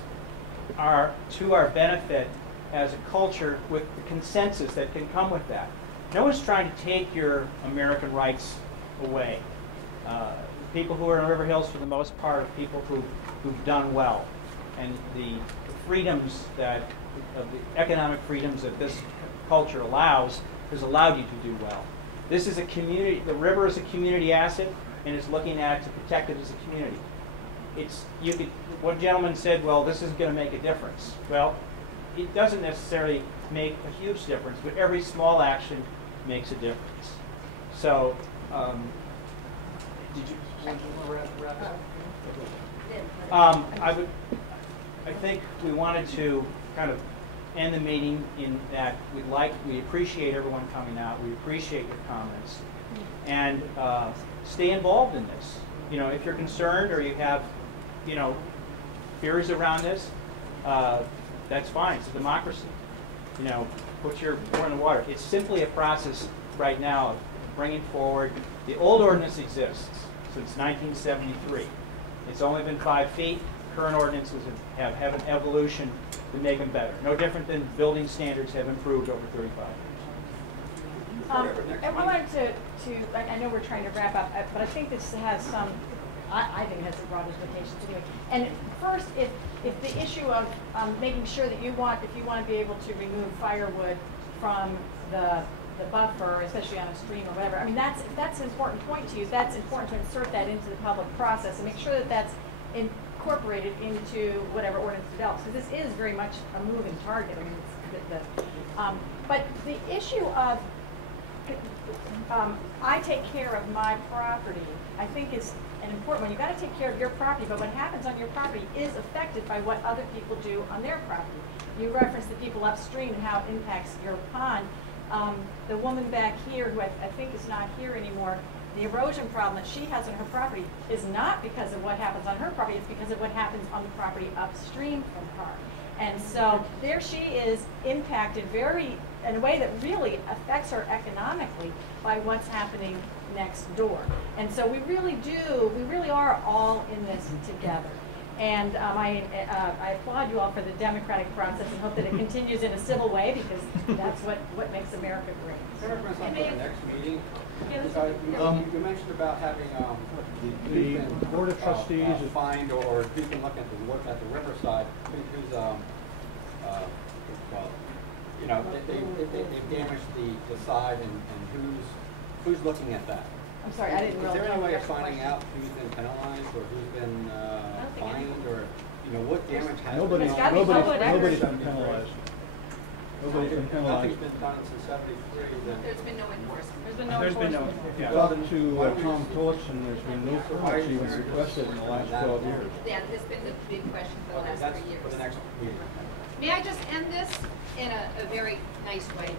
are to our benefit as a culture with the consensus that can come with that. No one's trying to take your American rights away. People who are in River Hills, for the most part, are people who've done well. And the freedoms the economic freedoms that this culture allows has allowed you to do well. This is a community, the river is a community asset, and it's looking at to protect it as a community. One gentleman said, well, this isn't going to make a difference. Well, it doesn't necessarily make a huge difference, but every small action makes a difference. So, did you want to wrap up? I think we wanted to kind of end the meeting in that we appreciate everyone coming out. We appreciate your comments, and stay involved in this. If you're concerned or you have, fears around this, that's fine. It's a democracy. Put your oar in the water. It's simply a process right now of bringing forward. The old ordinance exists since 1973. It's only been 5 feet. Current ordinances have an evolution to make them better. No different than building standards have improved over 35 years. I wanted to I know we're trying to wrap up, but I think this has some, I think it has some broad implications anyway. And first, if the issue of making sure that if you want to be able to remove firewood from the buffer, especially on a stream or whatever, I mean, if that's an important point to you, that's important to insert that into the public process and make sure that that's incorporated into whatever ordinance develops, because this is very much a moving target. I mean, but the issue of I take care of my property, I think is an important one. You've got to take care of your property, but what happens on your property is affected by what other people do on their property. You referenced the people upstream and how it impacts your pond. The woman back here, who I think is not here anymore, the erosion problem that she has on her property is not because of what happens on her property, it's because of what happens on the property upstream from her. And so there she is impacted in a way that really affects her economically by what's happening next door. And so we really are all in this together. And I applaud you all for the democratic process and hope that it continues in a civil way, because that's what makes America great. Can I reference on the next meeting? You mentioned about having The Board of Trustees is fined or who's been looking at the riverside, who's you know, they've damaged the side and who's looking at that? I'm sorry, I didn't Is there really any way of understand the finding out who's been penalized or who's been fined or, you know, what damage has nobody's been done? nobody's been penalized. Nobody's been penalized. Nothing's been done since '73. There's been no enforcement. There's been no enforcement. I've talked to Tom Tillotson, there's been no permits even requested in the last 12 years. That has been the big question for the last 3 years. For the next meeting. May I just end this in a very nice way?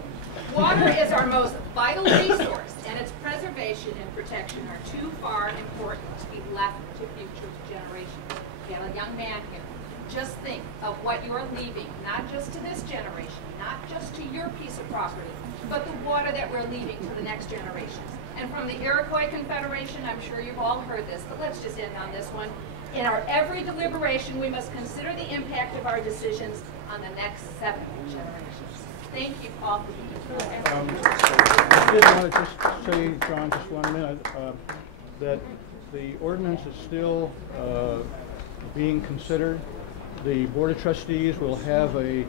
Water is our most vital resource, and its preservation and protection are too far important to be left to future generations. We have a young man here. Just think of what you're leaving, not just to this generation, not just to your piece of property, but the water that we're leaving to the next generations. And from the Iroquois Confederation, I'm sure you've all heard this, but let's just end on this one. In our every deliberation, we must consider the impact of our decisions on the next 7 generations. Thank you all for being here. I did want to just say, John, just 1 minute, that the ordinance is still being considered. The Board of Trustees will have a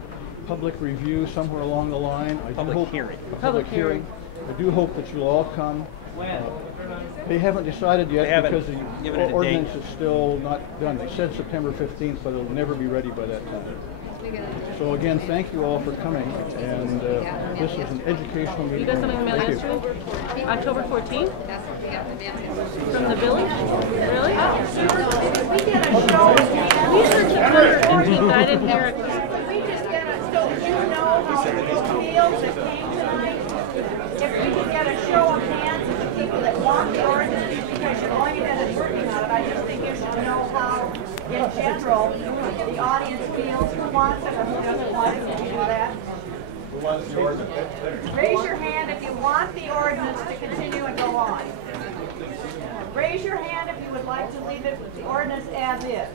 public review somewhere along the line. Public hearing. A public hearing. I do hope that you'll all come. They haven't decided yet because the ordinance is still not done. They said September 15th, but it'll never be ready by that time. So again, thank you all for coming, and this is an educational meeting. You got something mailed yesterday? October 14th? From the village? Really? We get a show. We heard September 14th, but I didn't hear it. We just get a, so you know how it feels that came tonight? If we could get a show of hands of the people that want the ordinance, because you're going ahead and working on it, I just think you should know how, in general, the audience feels, who wants it or who doesn't want it. Can you do that? Who wants the ordinance? Raise your hand if you want the ordinance to continue and go on. Raise your hand if you would like to leave it with the ordinance as is.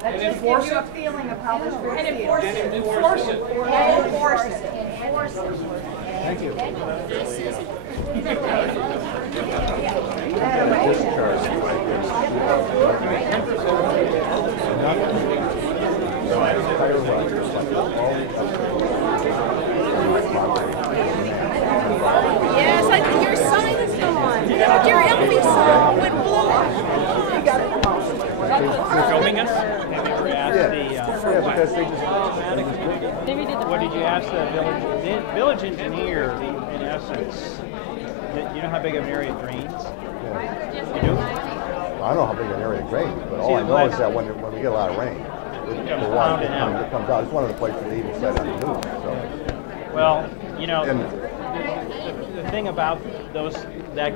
That just gives you a feeling of how this group feels. And enforce it. Enforce it. And enforce it. Enforce it. Thank you. Yes, I think your sign is gone. Your LP sign went blue. You got it. You're filming us? Have you ever asked because they just... What did you ask the village engineer, in essence? You know how big of an area it drains? Yeah. You do? I don't know how big an area it drains, but all I know is that when we get a lot of rain, the water comes out. It's one of the places they even said on the news. So. Well, you know, the thing about that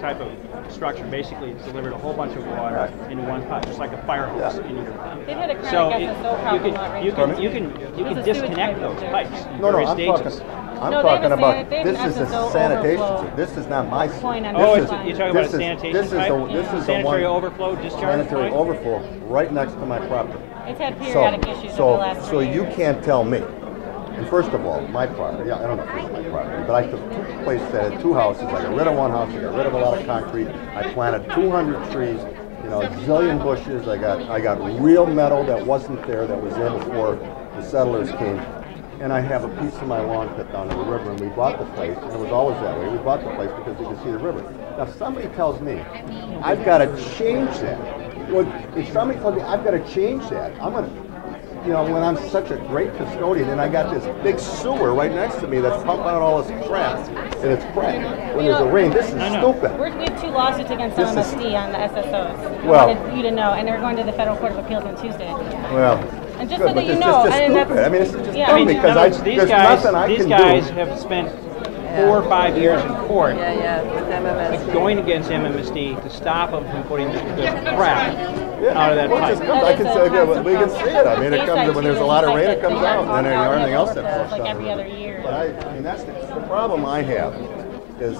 type of structure, basically it's delivered a whole bunch of water into one pot, just like a fire hose into your house. They've had a chronic SSO problem already. You can disconnect those pipes in No, various I'm stages. talking about, this is a sanitation, this is not my, you're talking about a sanitation pipe? This is sanitary a overflow discharge sanitary point? overflow right next to my property. It's had periodic issues over the last 3 So years. you can't tell me. And first of all, my property, I don't know if it's my property, but I took two places that had 2 houses. I got rid of one house, I got rid of a lot of concrete. I planted 200 trees, you know, a zillion bushes. I got real metal that wasn't there, that was there before the settlers came. And I have a piece of my lawn cut down to the river, and we bought the place, and it was always that way. We bought the place because we could see the river. Now, if somebody tells me I've got to change that, well, if somebody tells me I've got to change that, I'm going to, you know, when I'm such a great custodian, and I got this big sewer right next to me that's pumping out all this crap, and it's crap. When there's a rain, this is stupid. We have 2 lawsuits against MMSD on the SSOs. Well, I wanted you to know, and they're going to the Federal Court of Appeals on Tuesday. Well, and just good, so that you this know, is just stupid. I mean, this is just dumb because there's nothing I can do. These guys have spent 4 or 5 years in court going against MMSD to stop them from putting this crap out of that pipe. I can say, we can see it. I mean, it comes when there's a lot of rain, it comes out, and then everything else that falls like down. every other year. But I mean, that's the problem I have is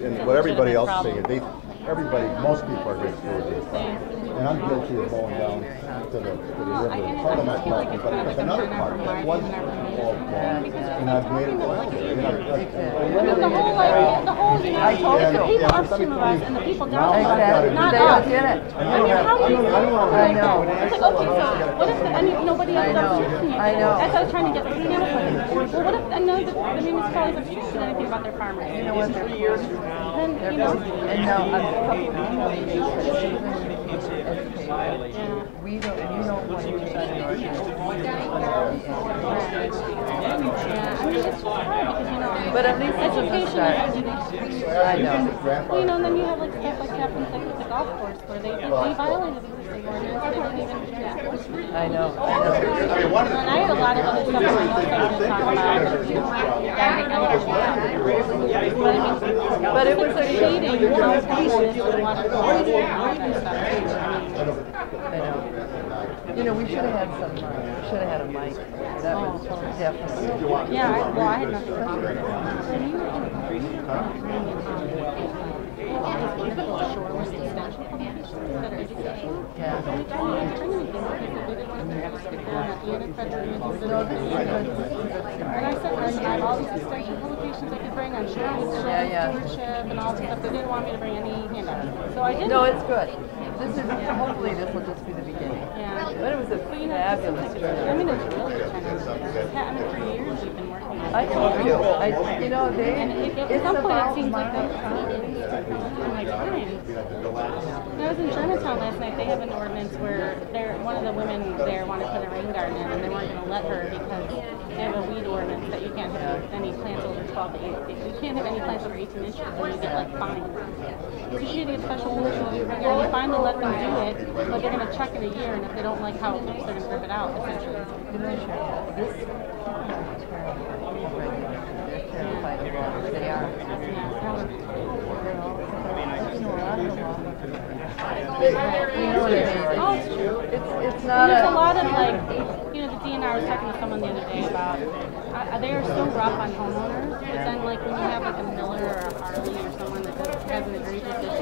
and what everybody else is saying. everybody, most people are good stewards of this park. And I'm guilty of going down to the river, part of my property, but there's another part that was all wrong, and I've made it well. I told you. The people upstream of us and the people downstream of us, not us. I mean, how do you I know. It's like, okay, so what if nobody else is upstream from you? I know. That's what I was trying to get the hang of it. Well, what if the municipalities upstream did anything about their farmers? You know what, they're Then, you know. And now, a couple of people educated. We don't, you don't want to take Yeah, I mean, it's hard because, you know, but at least it's a start. I know. You know, and then you have like stuff like happens like with the golf course where they violated the listing ordinance. They didn't even do that. I know. I know. And I had a lot of other stuff on my notes I was going to talk about. But it was a cheating, you know, and water quality and all that stuff. I know. You know, we should have had some, we should have had a mic. That was definitely. Yeah, well, I had nothing to do with it. Wonderful shoreless extension publications that are educational. Yeah. And it didn't bring anything because they didn't want to bring everything down at the end of criteria. And I said, I have all these extension publications I could bring on stewardship and all this stuff. They didn't want me to bring any handouts. So I didn't. No, it's good. This is, hopefully this will just be the beginning. Yeah. But it was a fabulous trip. I mean, it's really kind of, for years we've been working on it. I told you. You know, and at some point it seems like that's my time. When I was in Germantown last night, they have an ordinance where one of the women there wanted to put a rain garden in, and they weren't going to let her because they have a weed ordinance that you can't have any plants over 12 to 8. You can't have any plants over 18 inches, and you get like fined. So she had to get special permission to do a rain garden. You finally let them do it, but they're going to check in a year, and if they don't like how it looks, they're going to rip it out, essentially. They are. Oh, it's true. It's not there's a lot of like, you know, the DNR, I was talking to someone the other day about, they are so rough on homeowners, but then like when you have like a Miller or a Harley or someone that has an egregious issue,